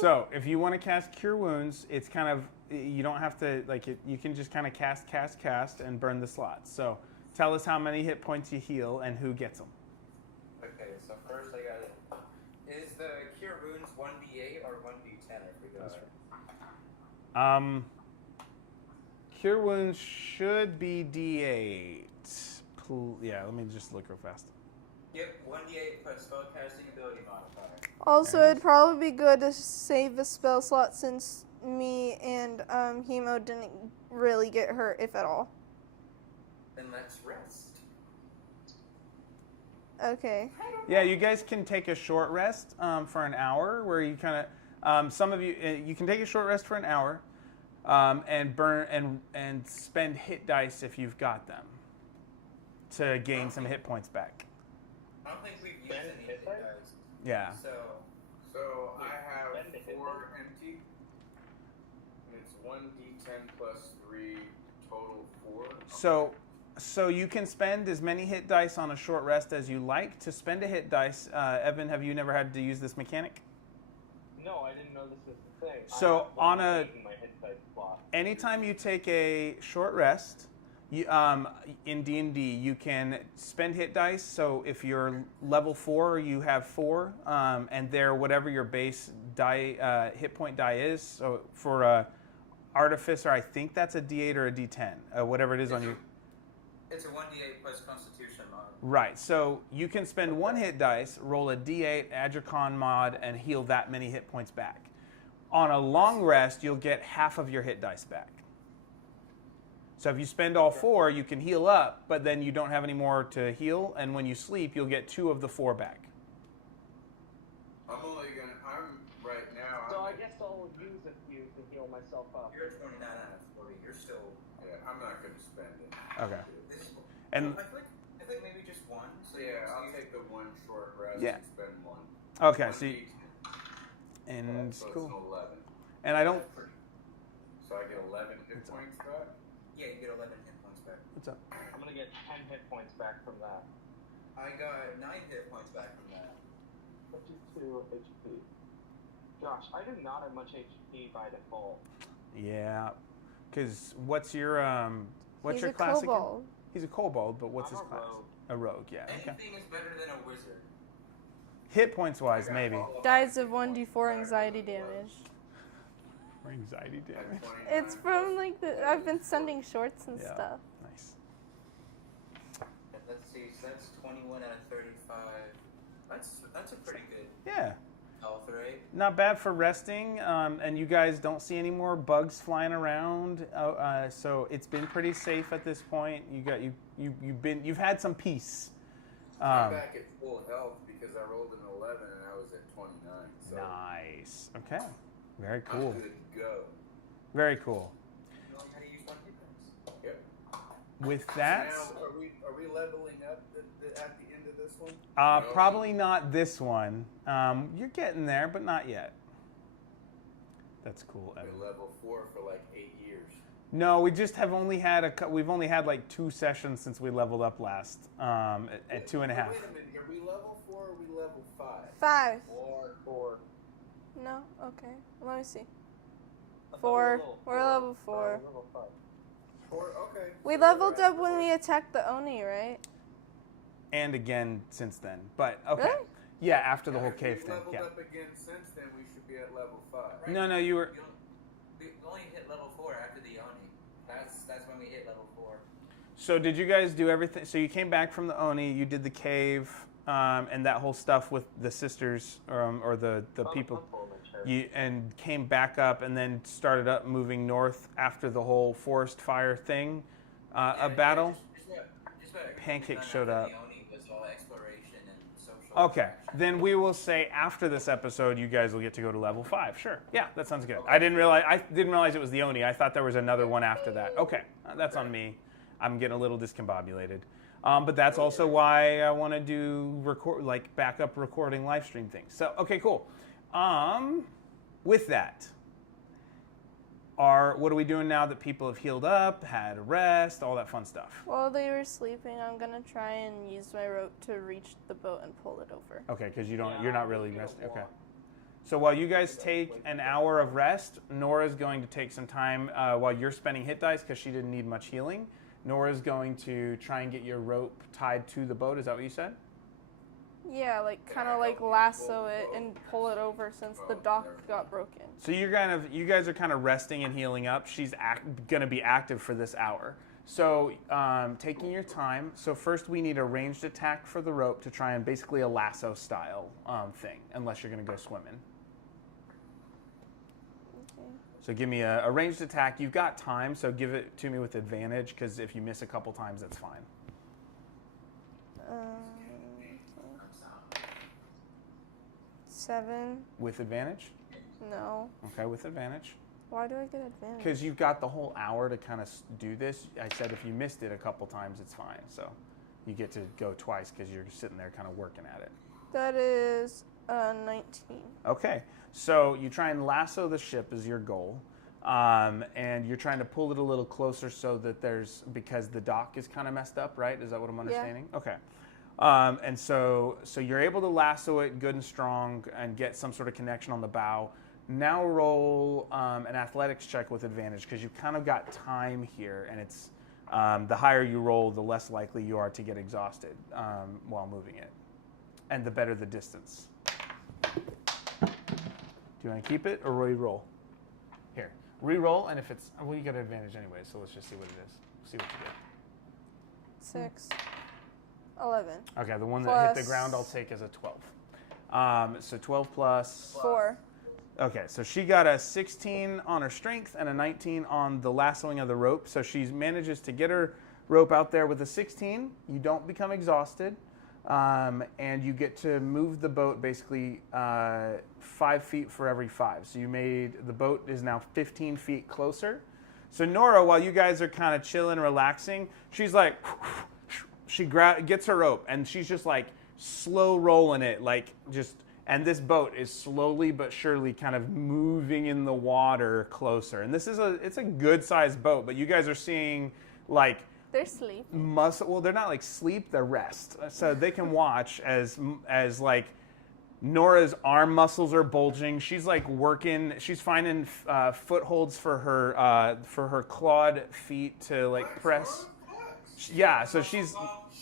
So if you want to cast Cure Wounds, it's kind of, you don't have to, like, you can just kind of cast, and burn the slots. So tell us how many hit points you heal and who gets them. Okay, so first I got it. Is the cure wounds 1d8 or 1d10? I forgot. Cure Wounds should be D8. Yeah, let me just look real fast. Yep, 1d8 plus spellcasting ability modifier. Also, it'd probably be good to save a spell slot since me and Hemo didn't really get hurt, if at all. Then let's rest. Okay. Yeah, you guys can take a short rest for an hour, where you kind of, some of you, you can take a short rest for an hour, and burn and spend hit dice if you've got them, to gain some hit points back. I don't think we've used any hit dice. Yeah. So I have 4 empty. And it's 1d10 plus 3, total 4. So you can spend as many hit dice on a short rest as you like. To spend a hit dice, Evan, have you never had to use this mechanic? No, I didn't know this was the thing. So on a, my hit dice slot. anytime you take a short rest, you, in D&D, you can spend hit dice. So if you're level 4, you have 4, and they're whatever your base die hit point die is. So for Artificer, I think that's a D8 or a D10, whatever it is on you. It's a 1d8 plus Constitution mod. Right. So you can spend 1 hit dice, roll a D8, add your con mod, and heal that many hit points back. On a long rest, you'll get half of your hit dice back. So if you spend all 4, you can heal up, but then you don't have any more to heal, and when you sleep, you'll get 2 of the 4 back. I'm right now. So I guess I'll use a few to heal myself up. You're at 29 out of 40. You're still. Yeah, I'm not going to spend it. Okay. This is, And I think maybe just one. So yeah, I'll take the 1 short rest Yeah. and spend 1. okay, so you, 1d10. and So cool. it's an 11. And I don't. So I get 11 hit points back? Yeah, you get 11 hit points back. What's up? I'm gonna get 10 hit points back from that. I got 9 hit points back from that. 52 HP. Gosh, I do not have much HP by default. Yeah, because what's your He's your a class again? kobold. He's a kobold, but what's I'm his a class? rogue. A rogue, yeah. Okay. Anything is better than a wizard. Hit points wise, maybe. Dies of 1d4 anxiety damage. Or anxiety damage. It's from like I've been sending shorts and Yeah. stuff. Nice. Let's see, so that's 21 out of 35. That's a pretty good Yeah. health rate. Not bad for resting, and you guys don't see any more bugs flying around. So it's been pretty safe at this point. You've had some peace. I'm back at full health because I rolled an 11 and I was at 29. So Nice. Okay. Very cool. I'm good to go. Very cool. You only had to use 1 hit points. Yep. With that, Now, are we leveling up at the end of this one? probably not this one. You're getting there, but not yet. That's cool. I've Evan. been level 4 for like 8 years. No, we just have only had we've only had like 2 sessions since we leveled up last. At 2.5. Wait a minute, are we level 4 or are we level 5? 5. 4. No? Okay. Let me see. 4. We're level 4. Level 5. 4, okay. We So leveled we're at up when we attacked the Oni, right? And again since then. But okay. Really? Yeah, after the whole If cave we've thing. leveled Yeah. up again since then, we should be at level 5. No, no, you were. We only hit level 4 after the Oni. That's when we hit level 4. So did you guys do everything? So you came back from the Oni, you did the cave, and that whole stuff with the sisters or the people. You and came back up and then started up moving north after the whole forest fire thing, a battle. Just about Pancake everything showed after up. the Oni was all exploration and social Okay, interaction. then we will say after this episode, you guys will get to go to level 5. Sure, yeah, that sounds good. I didn't realize it was the Oni. I thought there was another one after that. Okay, that's on me. I'm getting a little discombobulated, but that's also why I want to do backup recording live stream things. So okay, cool. With that, what are we doing now that people have healed up, had a rest, all that fun stuff? While they were sleeping, I'm gonna try and use my rope to reach the boat and pull it over. Okay, because you're not really resting. Okay. So while you guys take an hour of rest, Nora's going to take some time while you're spending hit dice because she didn't need much healing. Nora's going to try and get your rope tied to the boat. Is that what you said? Yeah, kind of lasso it and pull it over since the dock got broken. So you guys are kind of resting and healing up. She's going to be active for this hour. So taking your time. So first we need a ranged attack for the rope to try and basically a lasso style thing, unless you're going to go swimming. Okay. So give me a ranged attack. You've got time, so give it to me with advantage, because if you miss a couple times, that's fine. 7. With advantage? No. Okay, with advantage. Why do I get advantage? Because you've got the whole hour to kind of do this. I said if you missed it a couple times, it's fine. So you get to go twice because you're sitting there kind of working at it. That is 19. Okay, so you try and lasso the ship is your goal. And you're trying to pull it a little closer so that because the dock is kind of messed up, right? Is that what I'm understanding? Yeah. Okay. And so you're able to lasso it good and strong and get some sort of connection on the bow. Now roll an athletics check with advantage because you've kind of got time here, and it's the higher you roll, the less likely you are to get exhausted while moving it, and the better the distance. Do you want to keep it or re-roll? Here, re-roll, and if it's you get an advantage anyway, so let's just see what it is. See what you get. 6. 11. Okay, the one that hit the ground I'll take as a 12. So 12 plus 4. Okay, so she got a 16 on her strength and a 19 on the lassoing of the rope. So she manages to get her rope out there with a 16. You don't become exhausted, and you get to move the boat basically 5 feet for every 5. So the boat is now 15 feet closer. So Nora, while you guys are kind of chilling, relaxing, she's like, she gets her rope and she's just like slow rolling it, and this boat is slowly but surely kind of moving in the water closer. And this is it's a good sized boat, but you guys are seeing they're sleeping. Well, they're not sleep, they're rest. So they can watch as Nora's arm muscles are bulging. She's working. She's finding footholds for her clawed feet to press. Yeah, so she's.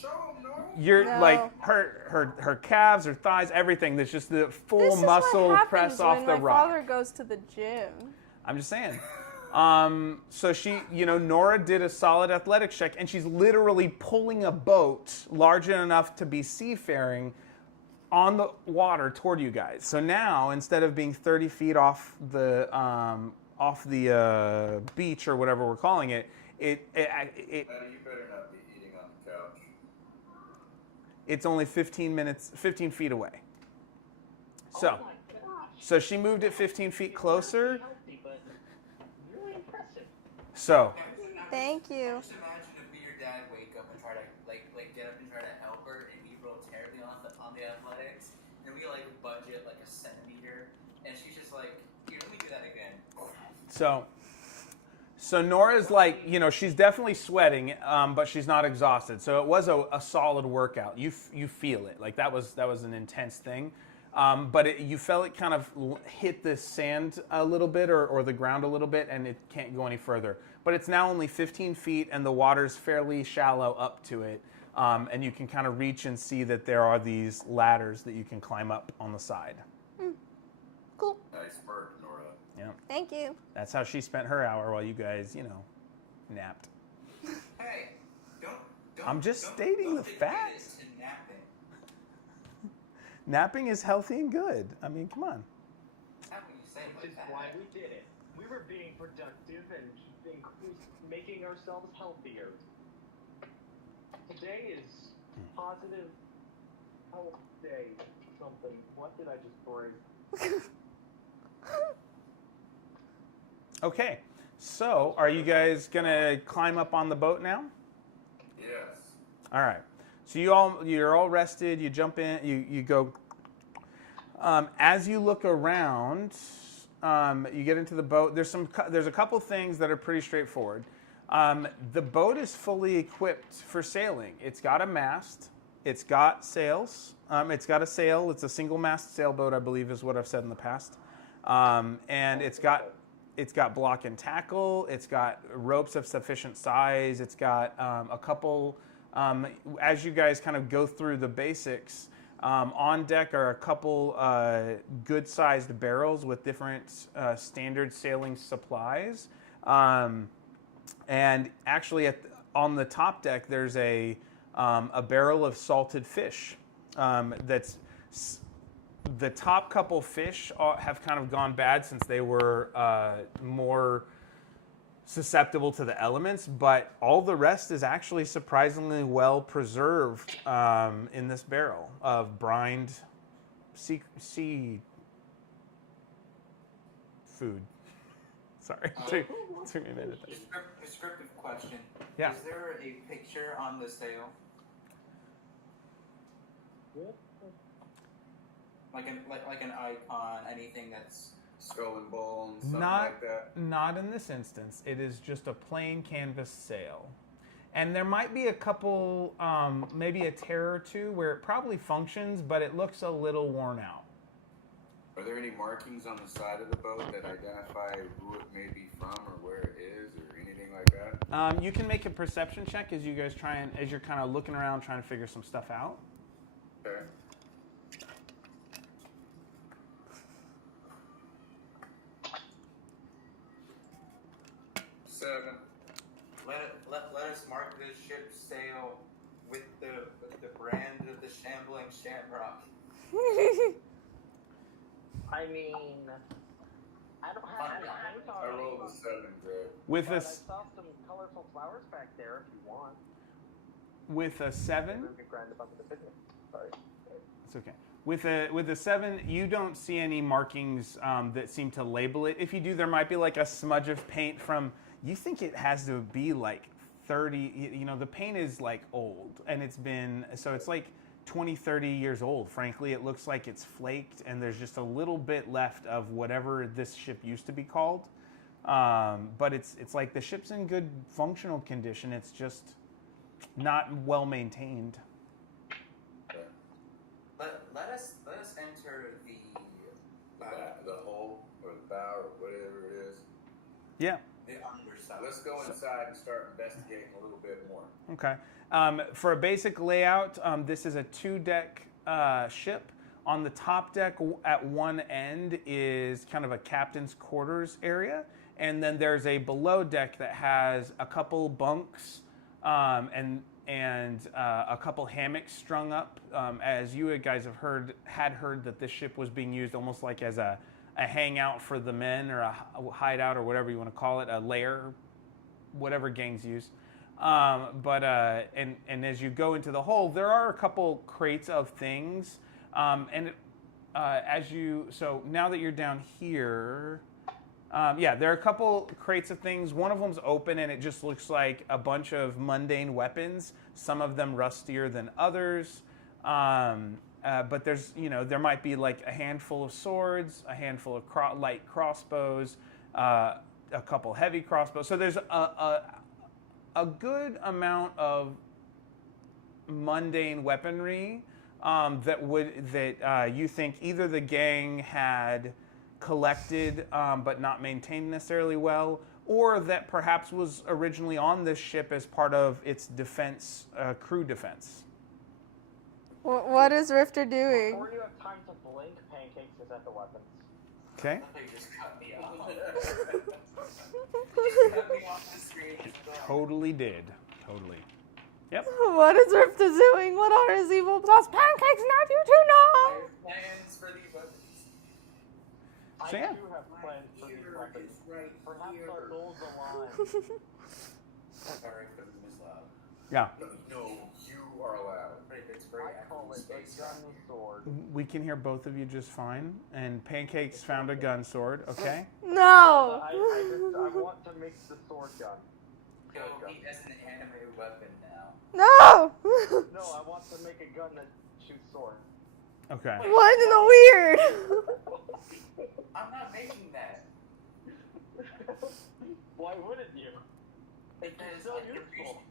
Show 'em, Nora. You're No. like her calves, her thighs, everything. There's just the full This is muscle what press happens off when the my rock. father goes to the gym. I'm just saying. So she, Nora did a solid athletics check, and she's literally pulling a boat large enough to be seafaring on the water toward you guys. So now, instead of being 30 feet off the beach or whatever we're calling it, Maddie, you better not be eating on the couch. it's only 15 feet away. So, Oh my gosh. so she moved it 15 feet closer. Healthy, but really impressive. So, Thank you. Just imagine if me or Dad wake up and try to like get up and try to help her, and we roll terribly on the athletics, and we like budget like a centimeter, and she's just like, "Here, let me do that again." so Nora's like, she's definitely sweating, but she's not exhausted. So it was a solid workout. You feel it, like that was an intense thing. But you felt it kind of hit the sand a little bit or the ground a little bit, and it can't go any further. But it's now only 15 feet, and the water's fairly shallow up to it. And you can kind of reach and see that there are these ladders that you can climb up on the side. Cool. Nice work, Nora. Yeah, Thank you. that's how she spent her hour while you guys, napped. Hey, don't. I'm just don't- stating don't the equate facts. it to napping. Napping is healthy and good. I mean, come on. How can you say it Which is like that? why we did it. We were being productive and making ourselves healthier. Today is positive health day. Something. What did I just break? Okay, so are you guys gonna climb up on the boat now? Yes. All right. So you're all rested. You jump in. You go. As you look around, you get into the boat. There's a couple things that are pretty straightforward. The boat is fully equipped for sailing. It's got a mast. It's got sails. It's got a sail. It's a single mast sailboat, I believe, is what I've said in the past. And it's got block and tackle. It's got ropes of sufficient size. It's got a couple. As you guys kind of go through the basics, on deck are a couple good-sized barrels with different standard sailing supplies. And actually, on the top deck, there's a barrel of salted fish. The top couple fish have kind of gone bad since they were more susceptible to the elements, but all the rest is actually surprisingly well preserved in this barrel of brined sea food. Sorry, took me a minute. Descriptive question. Yeah. Is there a picture on the sail? Like an icon, anything that's Skull and bones, something like that. Not in this instance. It is just a plain canvas sail. And there might be a couple, maybe a tear or two where it probably functions, but it looks a little worn out. Are there any markings on the side of the boat that identify who it may be from or where it is or anything like that? You can make a perception check as you guys as you're kind of looking around trying to figure some stuff out. Okay. Seven. Let us mark this ship's sail with the brand of the shambling Shamrock. I mean, I don't have any paint on I it, rolled a 7, Greg. With but I a saw some colorful flowers back there if you want. with a 7, We could grind a bunch of the business. Sorry. it's okay. With a 7, you don't see any markings that seem to label it. If you do, there might be like a smudge of paint from. You think it has to be like 30. The paint is like old, and it's like 20, 30 years old. Frankly, it looks like it's flaked, and there's just a little bit left of whatever this ship used to be called. But it's like the ship's in good functional condition. It's just not well maintained. Let us enter The hull or the bow or whatever it is. Yeah. the underside. Let's go inside and start investigating a little bit more. Okay. For a basic layout, this is a 2-deck ship. On the top deck at one end is kind of a captain's quarters area. And then there's a below deck that has a couple bunks and a couple hammocks strung up. As you guys had heard that this ship was being used almost like as a hangout for the men, or a hideout, or whatever you want to call it, a lair, whatever gangs use. And as you go into the hold, there are a couple crates of things. So now that you're down here, there are a couple crates of things. One of them's open, and it just looks like a bunch of mundane weapons. Some of them rustier than others. But there's, there might be like a handful of swords, a handful of light crossbows, a couple heavy crossbows. So there's a good amount of mundane weaponry that you think either the gang had collected but not maintained necessarily well, or that perhaps was originally on this ship as part of its defense, crew defense. What is Rifter doing? Before you have time to blink, Pancakes is at the weapons. Okay. They just cut me off. Cut me off the screen. Totally did. Totally. Yep. What is Rifter doing? What are his evil plots? Pancakes, not you to know! I have plans for these weapons. I So, yeah. do have plans for these weapons. Right Perhaps here. our goals align. Sorry for the misloud. Yeah. No, you are allowed. It's very I call it a gun sword. We can hear both of you just fine. And Pancakes found a gun sword. Okay. No! I want to make the sword gun. Go eat as an anime weapon now. No! No, I want to make a gun that shoots swords. Okay. What in the weird? I'm not making that. Why wouldn't you? Because so I can useful.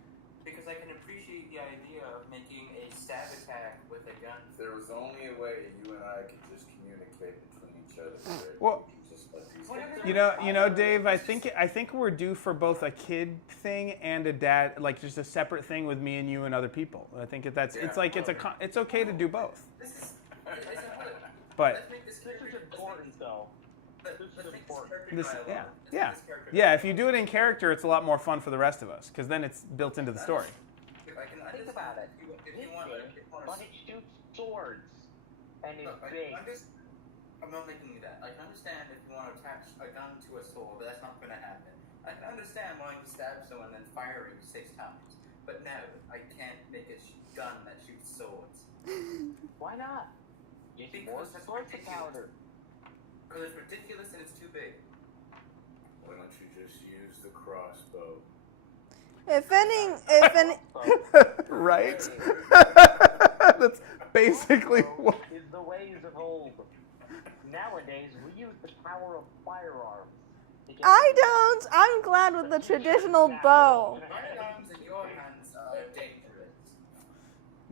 because I can appreciate the idea of making a stab attack with a gun. If there was only a way you and I could just communicate between each other. Well, we could just let these Whatever. Dave, I think we're due for both a kid thing and a dad, like just a separate thing with me and you and other people. I think it's okay to do both. This is But let's make this This is important, though. Let's This is make this important. character this, dialogue. yeah, Let's yeah, make this character yeah. If you do it in character, it's a lot more fun for the rest of us because then it's built into the story. If I can Think understand about it. If you want, But it shoots swords. And it's Look, big. I'm not making that. I can understand if you want to attach a gun to a sword, but that's not going to happen. I can understand wanting to stab someone and then firing 6 times. But no, I can't make a gun that shoots swords. Why not? Use more Because that's sword ridiculous. powder. Because it's ridiculous and it's too big. Why don't you just use the crossbow? If any, Right? That's basically what. Is the ways of old. Nowadays, we use the power of firearms. to get- I don't. I'm glad with the traditional bow. Firearms in your hands are dangerous.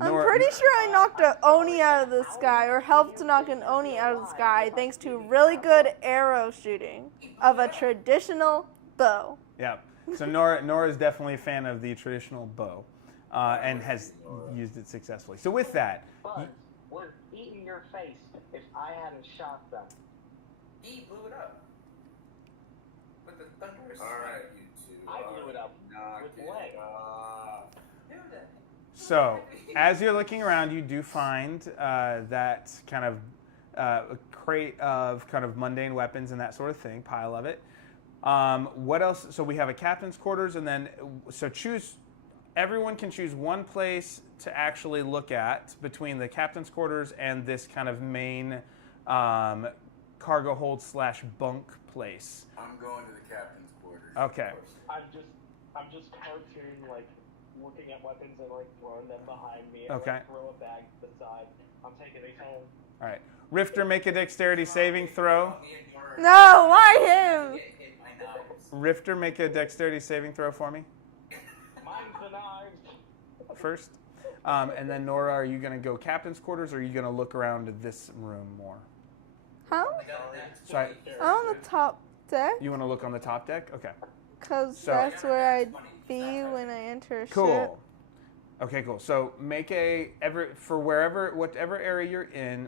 I'm Nora- pretty sure I knocked an Oni out of the sky, or helped to knock an Oni out of the sky, thanks to really good arrow shooting of a traditional bow. Yeah. So Nora's definitely a fan of the traditional bow, and has used it successfully. So with that, Buzz would eat in your face if I hadn't shot them. He blew it up. With the thunderous. Alright, you two. I blew it up Knock with it legs. off. so as you're looking around, you do find that kind of a crate of kind of mundane weapons and that sort of thing, pile of it. What else? So we have a captain's quarters, and then everyone can choose one place to actually look at between the captain's quarters and this kind of main cargo hold / bunk place. I'm going to the captain's quarters. Okay. I'm just cartoon, like, looking at weapons and, like, throwing them behind me. And, Okay. like, throw a bag to the side. I'm taking these home. All right. Rifter, make a dexterity saving throw. No, why him? Rifter, make a dexterity saving throw for me Mine's the knives. first. And then Nora, are you going to go captain's quarters, or are you going to look around this room more? Huh? Sorry. On the top deck, You want to look on the top deck? Okay. because So- that's where I'd be when I enter a ship. Cool. Okay, cool. So make whatever area you're in,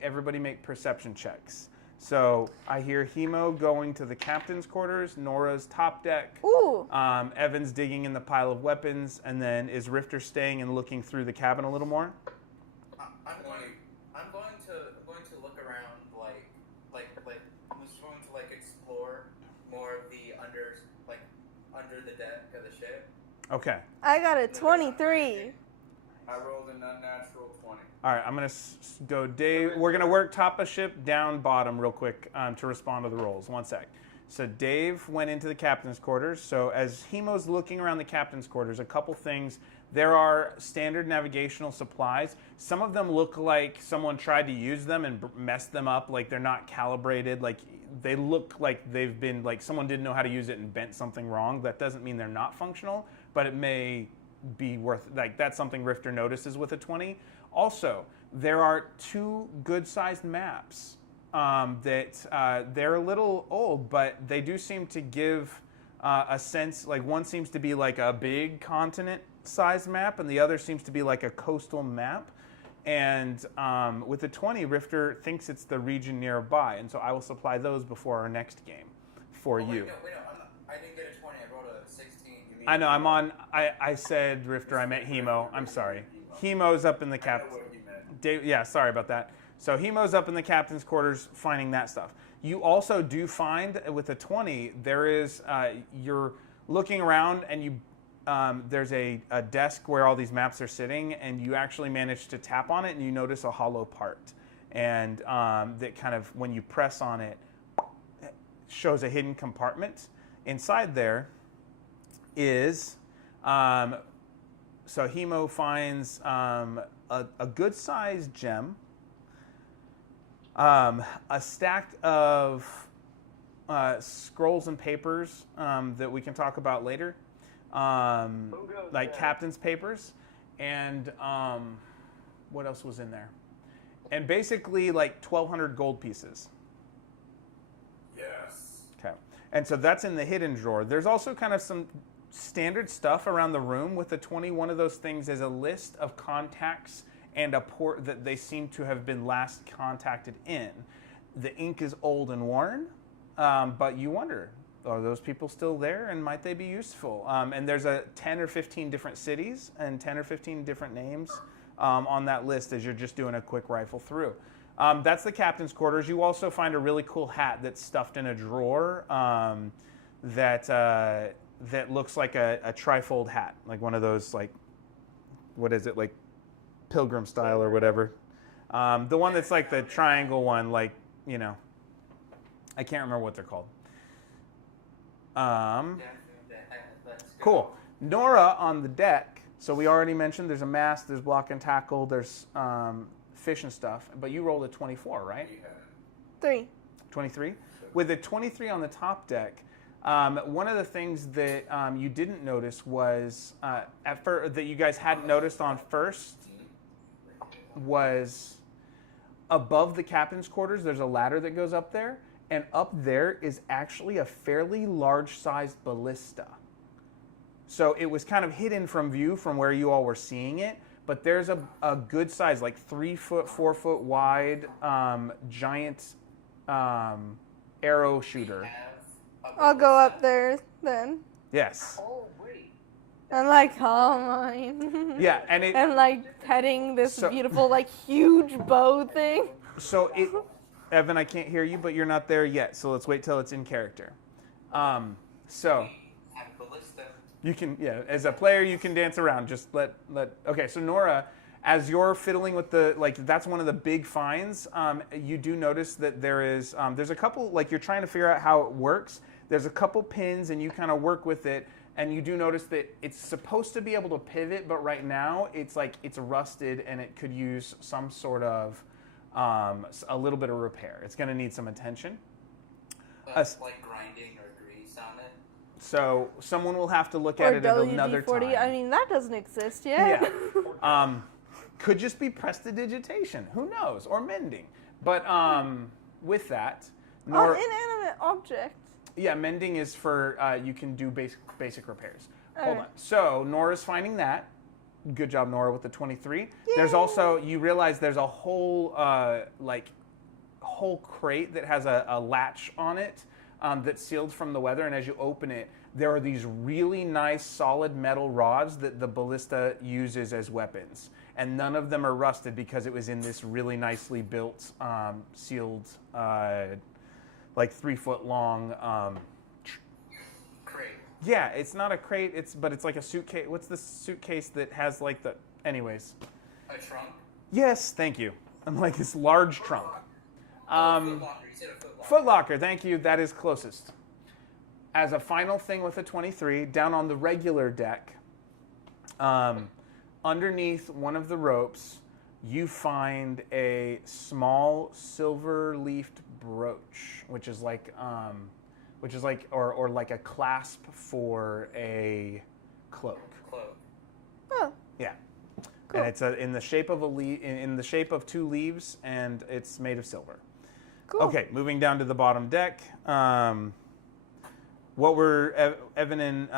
everybody make perception checks. So I hear Hemo going to the captain's quarters, Nora's top deck. Ooh. Evan's digging in the pile of weapons, and then is Rifter staying and looking through the cabin a little more? I'm going to look around I'm just going to explore more of the under the deck of the ship. Okay. I got a 23. I rolled an unnatural 20. All right, I'm going to go Dave. We're going to work top of ship, down bottom real quick to respond to the rolls. One sec. So Dave went into the captain's quarters. So as Hemo's looking around the captain's quarters, a couple things. There are standard navigational supplies. Some of them look like someone tried to use them and messed them up, like they're not calibrated. Like they look like they've been, like someone didn't know how to use it and bent something wrong. That doesn't mean they're not functional, but it may be worth, like that's something Rifter notices with a 20. Also, there are 2 good-sized maps that they're a little old, but they do seem to give a sense, like one seems to be like a big continent-sized map, and the other seems to be like a coastal map. And with the 20, Rifter thinks it's the region nearby, and so I will supply those before our next game for you. Wait, no, I didn't get a 20. I rolled a 16. You mean I know, I'm on. I said Rifter, I meant Hemo. I'm sorry. Hemo's up in the captain. Yeah, sorry about that. So Hemo's up in the captain's quarters finding that stuff. You also do find with a 20, there is, you're looking around and you, there's a desk where all these maps are sitting, and you actually manage to tap on it and you notice a hollow part. And that kind of, when you press on it, shows a hidden compartment. Inside there is, so Hemo finds a good-sized gem, a stack of scrolls and papers that we can talk about later, like captain's papers, and what else was in there? And basically like 1,200 gold pieces. Yes. Okay. And so that's in the hidden drawer. There's also kind of some standard stuff around the room with the 20. One of those things is a list of contacts and a port that they seem to have been last contacted in. The ink is old and worn, but you wonder, are those people still there and might they be useful? And there's 10 or 15 different cities and 10 or 15 different names on that list as you're just doing a quick rifle through. That's the captain's quarters. You also find a really cool hat that's stuffed in a drawer that looks like a trifold hat, like one of those, like, what is it, like pilgrim style or whatever. The one that's like the triangle one, like, you know, I can't remember what they're called. Cool. Nora on the deck. So we already mentioned there's a mast, there's block and tackle, there's fish and stuff, but you rolled a 24, right? 3. 23? With a 23 on the top deck, one of the things that you didn't notice was, that you guys hadn't noticed on first, was above the captain's quarters, there's a ladder that goes up there, and up there is actually a fairly large-sized ballista. So it was kind of hidden from view from where you all were seeing it, but there's a good size, like 3 foot, 4 foot wide, giant arrow shooter. I'll go up there then. Yes. Oh, wait. And like, oh mine. Yeah, and it. And like petting this So- beautiful, like huge bow thing. So it, Evan, I can't hear you, but you're not there yet. So let's wait till it's in character. So you can, yeah, as a player, you can dance around. Just let. Okay, so Nora, as you're fiddling with the, like, that's one of the big finds. You do notice that there's a couple, like, you're trying to figure out how it works. There's a couple pins, and you kind of work with it. And you do notice that it's supposed to be able to pivot, but right now it's like it's rusted and it could use some sort of a little bit of repair. It's going to need some attention. Like grinding or grease on it. So someone will have to look Or at it at another WD-40. time. I mean, that doesn't exist yet. Yeah. Could just be prestidigitation. Who knows? Or mending. But with that, On inanimate object. yeah, mending is for you can do basic repairs. All Hold right. on. So Nora's finding that. Good job, Nora, with the 23. There's also, you realize there's a whole whole crate that has a latch on it that's sealed from the weather, and as you open it, there are these really nice solid metal rods that the ballista uses as weapons, and none of them are rusted because it was in this really nicely built, sealed, like 3 foot long. Crate. Yeah, it's not a crate. But it's like a suitcase. What's the suitcase that has like the? Anyways. A trunk. Yes, thank you. I'm like this large trunk. Foot Locker. You said a Foot Locker. Foot Locker, thank you. That is closest. As a final thing with a 23, down on the regular deck, underneath one of the ropes, you find a small silver-leafed brooch, which is like or like a clasp for a cloak. Cloak. Oh, Yeah. Cool. And it's in the shape of in the shape of 2 leaves, and it's made of silver. cool. Okay, moving down to the bottom deck. What were Evan and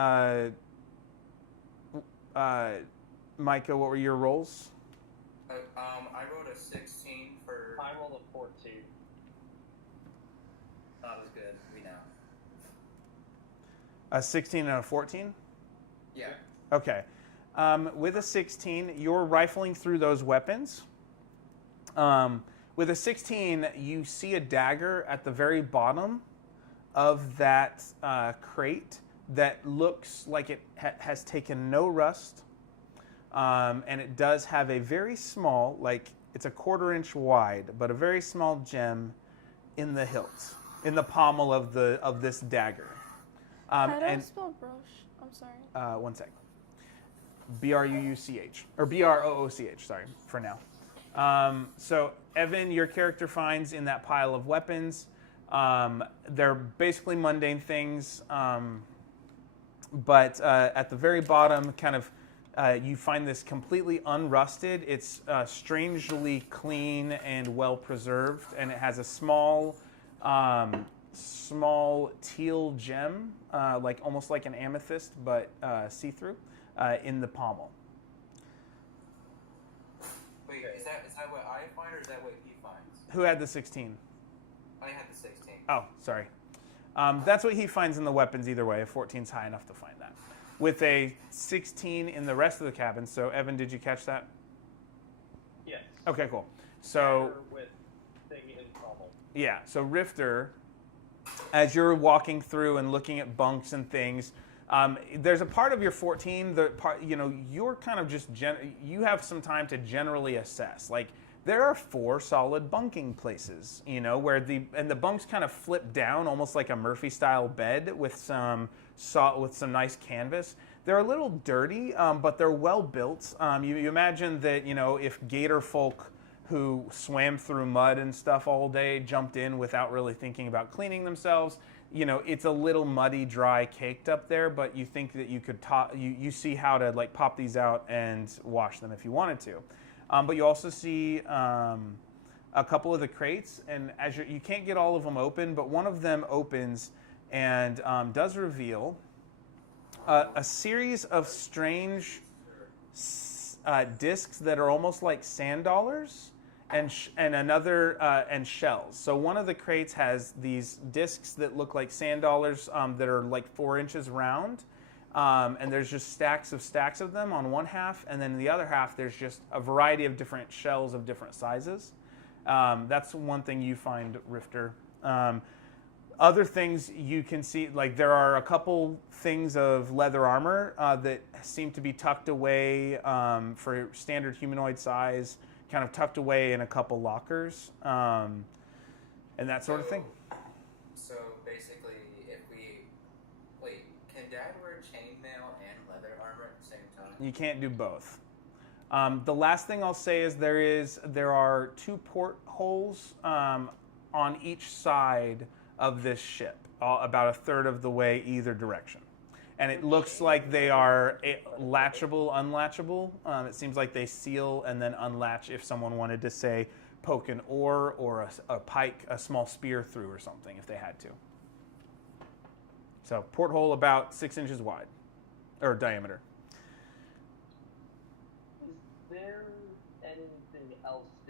Micah? What were your rolls? I rolled a 16 for. I rolled a 14. Not as good. We know. A 16 and a 14. Yeah. Okay. With a 16, you're rifling through those weapons. With a 16, you see a dagger at the very bottom of that crate that looks like it has taken no rust. And it does have a very small, like it's a 1/4 inch wide, but a very small gem in the hilt, in the pommel of this dagger. How do I spell brooch? I'm sorry. One sec. Bruuch or Brooch. Sorry, for now. So Evan, your character finds in that pile of weapons. They're basically mundane things, but at the very bottom, kind of, you find this completely unrusted. It's strangely clean and well preserved, and it has a small teal gem, like almost like an amethyst, but see-through, in the pommel. Wait, is that what I find, or is that what he finds? Who had the 16? I had the 16. Oh, sorry. That's what he finds in the weapons either way. A 14's high enough to find that. With a 16 in the rest of the cabin. So, Evan, did you catch that? Yes. Okay, cool. So, With thing in pommel. yeah. So, Rifter, as you're walking through and looking at bunks and things, there's a part of your 14 that part, you're kind of just you have some time to generally assess. Like, there are 4 solid bunking places, where the bunks kind of flip down almost like a Murphy style bed with some nice canvas. They're a little dirty, but they're well built. You imagine that, if gator folk who swam through mud and stuff all day jumped in without really thinking about cleaning themselves, it's a little muddy, dry, caked up there, but you think that you could you see how to like pop these out and wash them if you wanted to. But you also see a couple of the crates, and as you can't get all of them open, but one of them opens and does reveal a series of strange discs that are almost like sand dollars and shells. So one of the crates has these discs that look like sand dollars that are like 4 inches round. And there's just stacks of them on one half, and then in the other half there's just a variety of different shells of different sizes. That's one thing you find, Rifter. Other things you can see, like there are a couple things of leather armor that seem to be tucked away for standard humanoid size, kind of tucked away in a couple lockers, and that sort of thing. So basically, can Dad wear chainmail and leather armor at the same time? You can't do both. The last thing I'll say is there are 2 portholes on each side of this ship, about a third of the way either direction. And it looks like they are latchable, unlatchable. It seems like they seal and then unlatch if someone wanted to, say, poke an oar or a pike, a small spear through or something if they had to. So porthole about 6 inches wide, or diameter.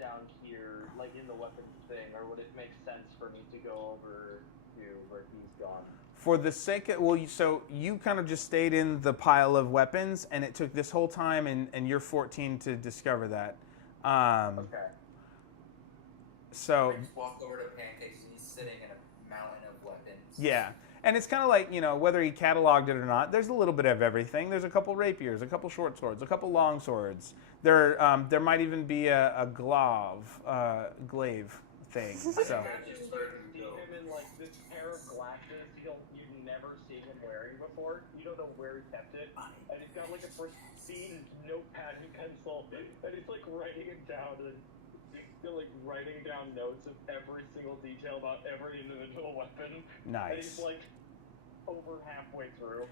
down here, like in the weapons thing, or would it make sense for me to go over to where he's gone? For the sake of, well, so you kind of just stayed in the pile of weapons, and it took this whole time, and you're 14 to discover that. Okay. So I just walk over to Pancakes and he's sitting in a mountain of weapons. yeah, and it's kind of like, you know, whether he cataloged it or not, there's a little bit of everything. There's a couple rapiers, a couple short swords, a couple long swords. There might even be a glaive thing. So. I just see him in like this pair of glasses you've never seen him wearing before. You don't know where he kept it, and he's got like a pristine notepad and pencil, and he's like writing it down and like writing down notes of every single detail about every individual weapon. Nice. And he's like over halfway through.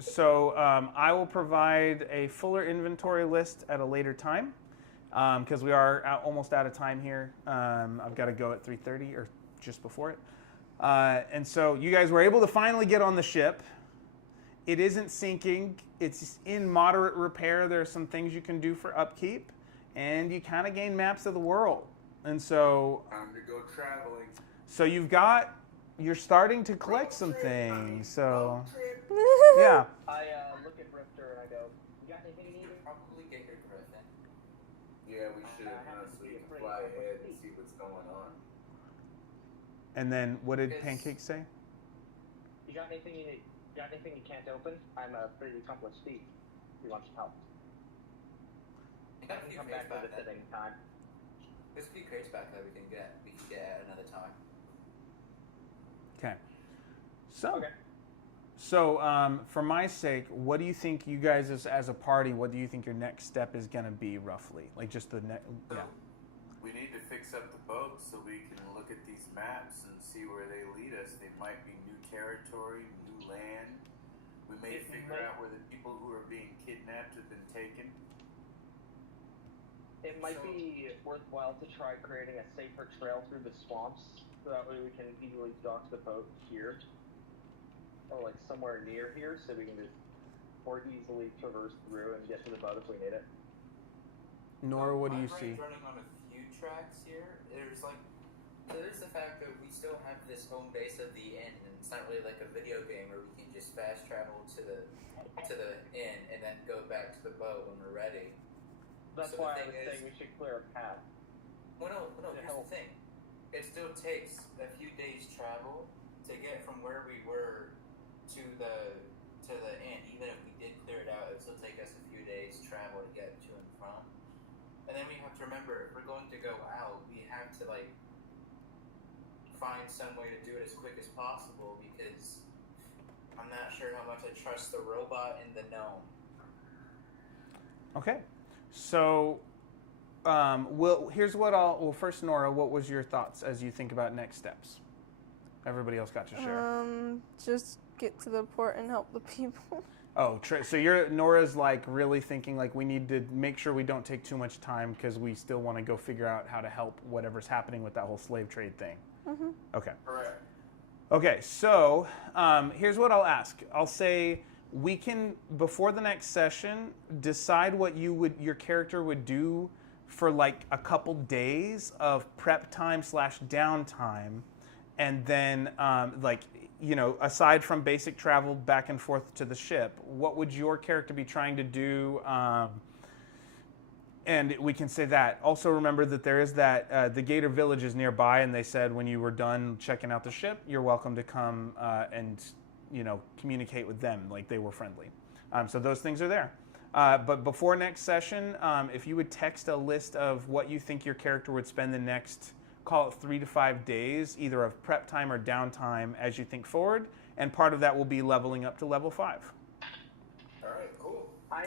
So I will provide a fuller inventory list at a later time, because we are almost out of time here. I've got to go at 3:30 or just before it. And so you guys were able to finally get on the ship. It isn't sinking. It's in moderate repair. There are some things you can do for upkeep, and you kind of gain maps of the world. And so Time to go traveling. So you're starting to collect some things. So yeah. I look at Rifter and I go, "You got anything you need?" Probably get your griffin. Yeah, we should so you can fly ahead and see what's going on. And then what did Pancake say? You got anything you need? You got anything you can't open? I'm a pretty accomplished thief. He wants help. I got a I few can come crates back with back it at any time. There's a few crates back that we can get at another time. Okay. So. Okay. So, for my sake, what do you think you guys, as a party, what do you think your next step is going to be, roughly? Like, just the next, yeah. We need to fix up the boat so we can look at these maps and see where they lead us. They might be new territory, new land. We may figure out where the people who are being kidnapped have been taken. It might be worthwhile to try creating a safer trail through the swamps, so that way we can easily dock the boat here. Or like somewhere near here, so we can just more easily traverse through and get to the boat if we need it. Nora, what do you see? Running on a few tracks here. There's the fact that we still have this home base of the inn, and it's not really like a video game where we can just fast travel to the inn and then go back to the boat when we're ready. That's why I was saying we should clear a path. Well, no. Here's the thing. It still takes a few days travel to get from where we were to the inn. Even if we did clear it out, it would still take us a few days travel to get to and from. And then we have to remember, if we're going to go out, we have to like find some way to do it as quick as possible, because I'm not sure how much I trust the robot and the gnome. Okay. So, here's what first, Nora, what was your thoughts as you think about next steps? Everybody else got to share. Just get to the port and help the people. Oh, so Nora's like really thinking like we need to make sure we don't take too much time because we still want to go figure out how to help whatever's happening with that whole slave trade thing. Mm-hmm. Okay. Correct. Okay, so here's what I'll ask. I'll say we can, before the next session, decide what your character would do for like a couple days of prep time / downtime, and then aside from basic travel back and forth to the ship, what would your character be trying to do? And we can say that. Also remember that there is that, the Gator Village is nearby, and they said when you were done checking out the ship, you're welcome to come and communicate with them, like they were friendly. So those things are there. But before next session, if you would text a list of what you think your character would spend the next, call it 3 to 5 days, either of prep time or downtime as you think forward, and part of that will be leveling up to level 5. All right, cool. I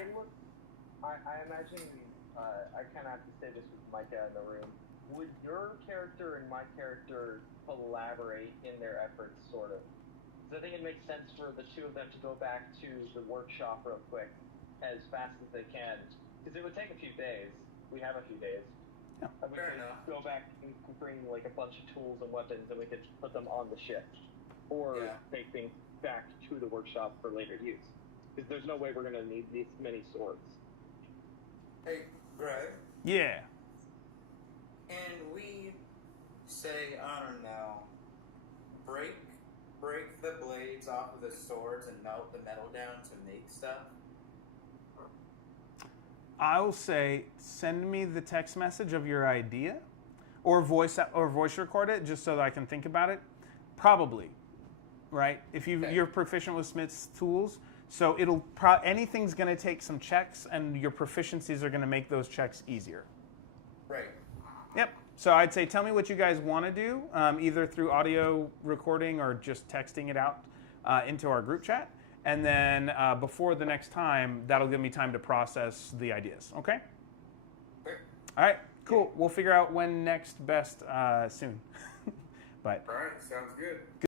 imagine I kind of have to say this with Micah in the room. Would your character and my character collaborate in their efforts, sort of? Because I think it makes sense for the two of them to go back to the workshop real quick, as fast as they can. Because it would take a few days. We have a few days. Yeah. And we could go back and bring like a bunch of tools and weapons, and we could put them on the ship, or take things back to the workshop for later use. Because there's no way we're going to need this many swords. Hey, Greg. Yeah. I'll say send me the text message of your idea, or voice record it just so that I can think about it. Probably, right? If you're proficient with Smith's tools, so anything's going to take some checks, and your proficiencies are going to make those checks easier. Right. Yep. So I'd say tell me what you guys want to do, either through audio recording or just texting it out into our group chat. And then before the next time, that'll give me time to process the ideas. Okay? Great. All right. Cool. We'll figure out when next best soon. But All right, sounds good.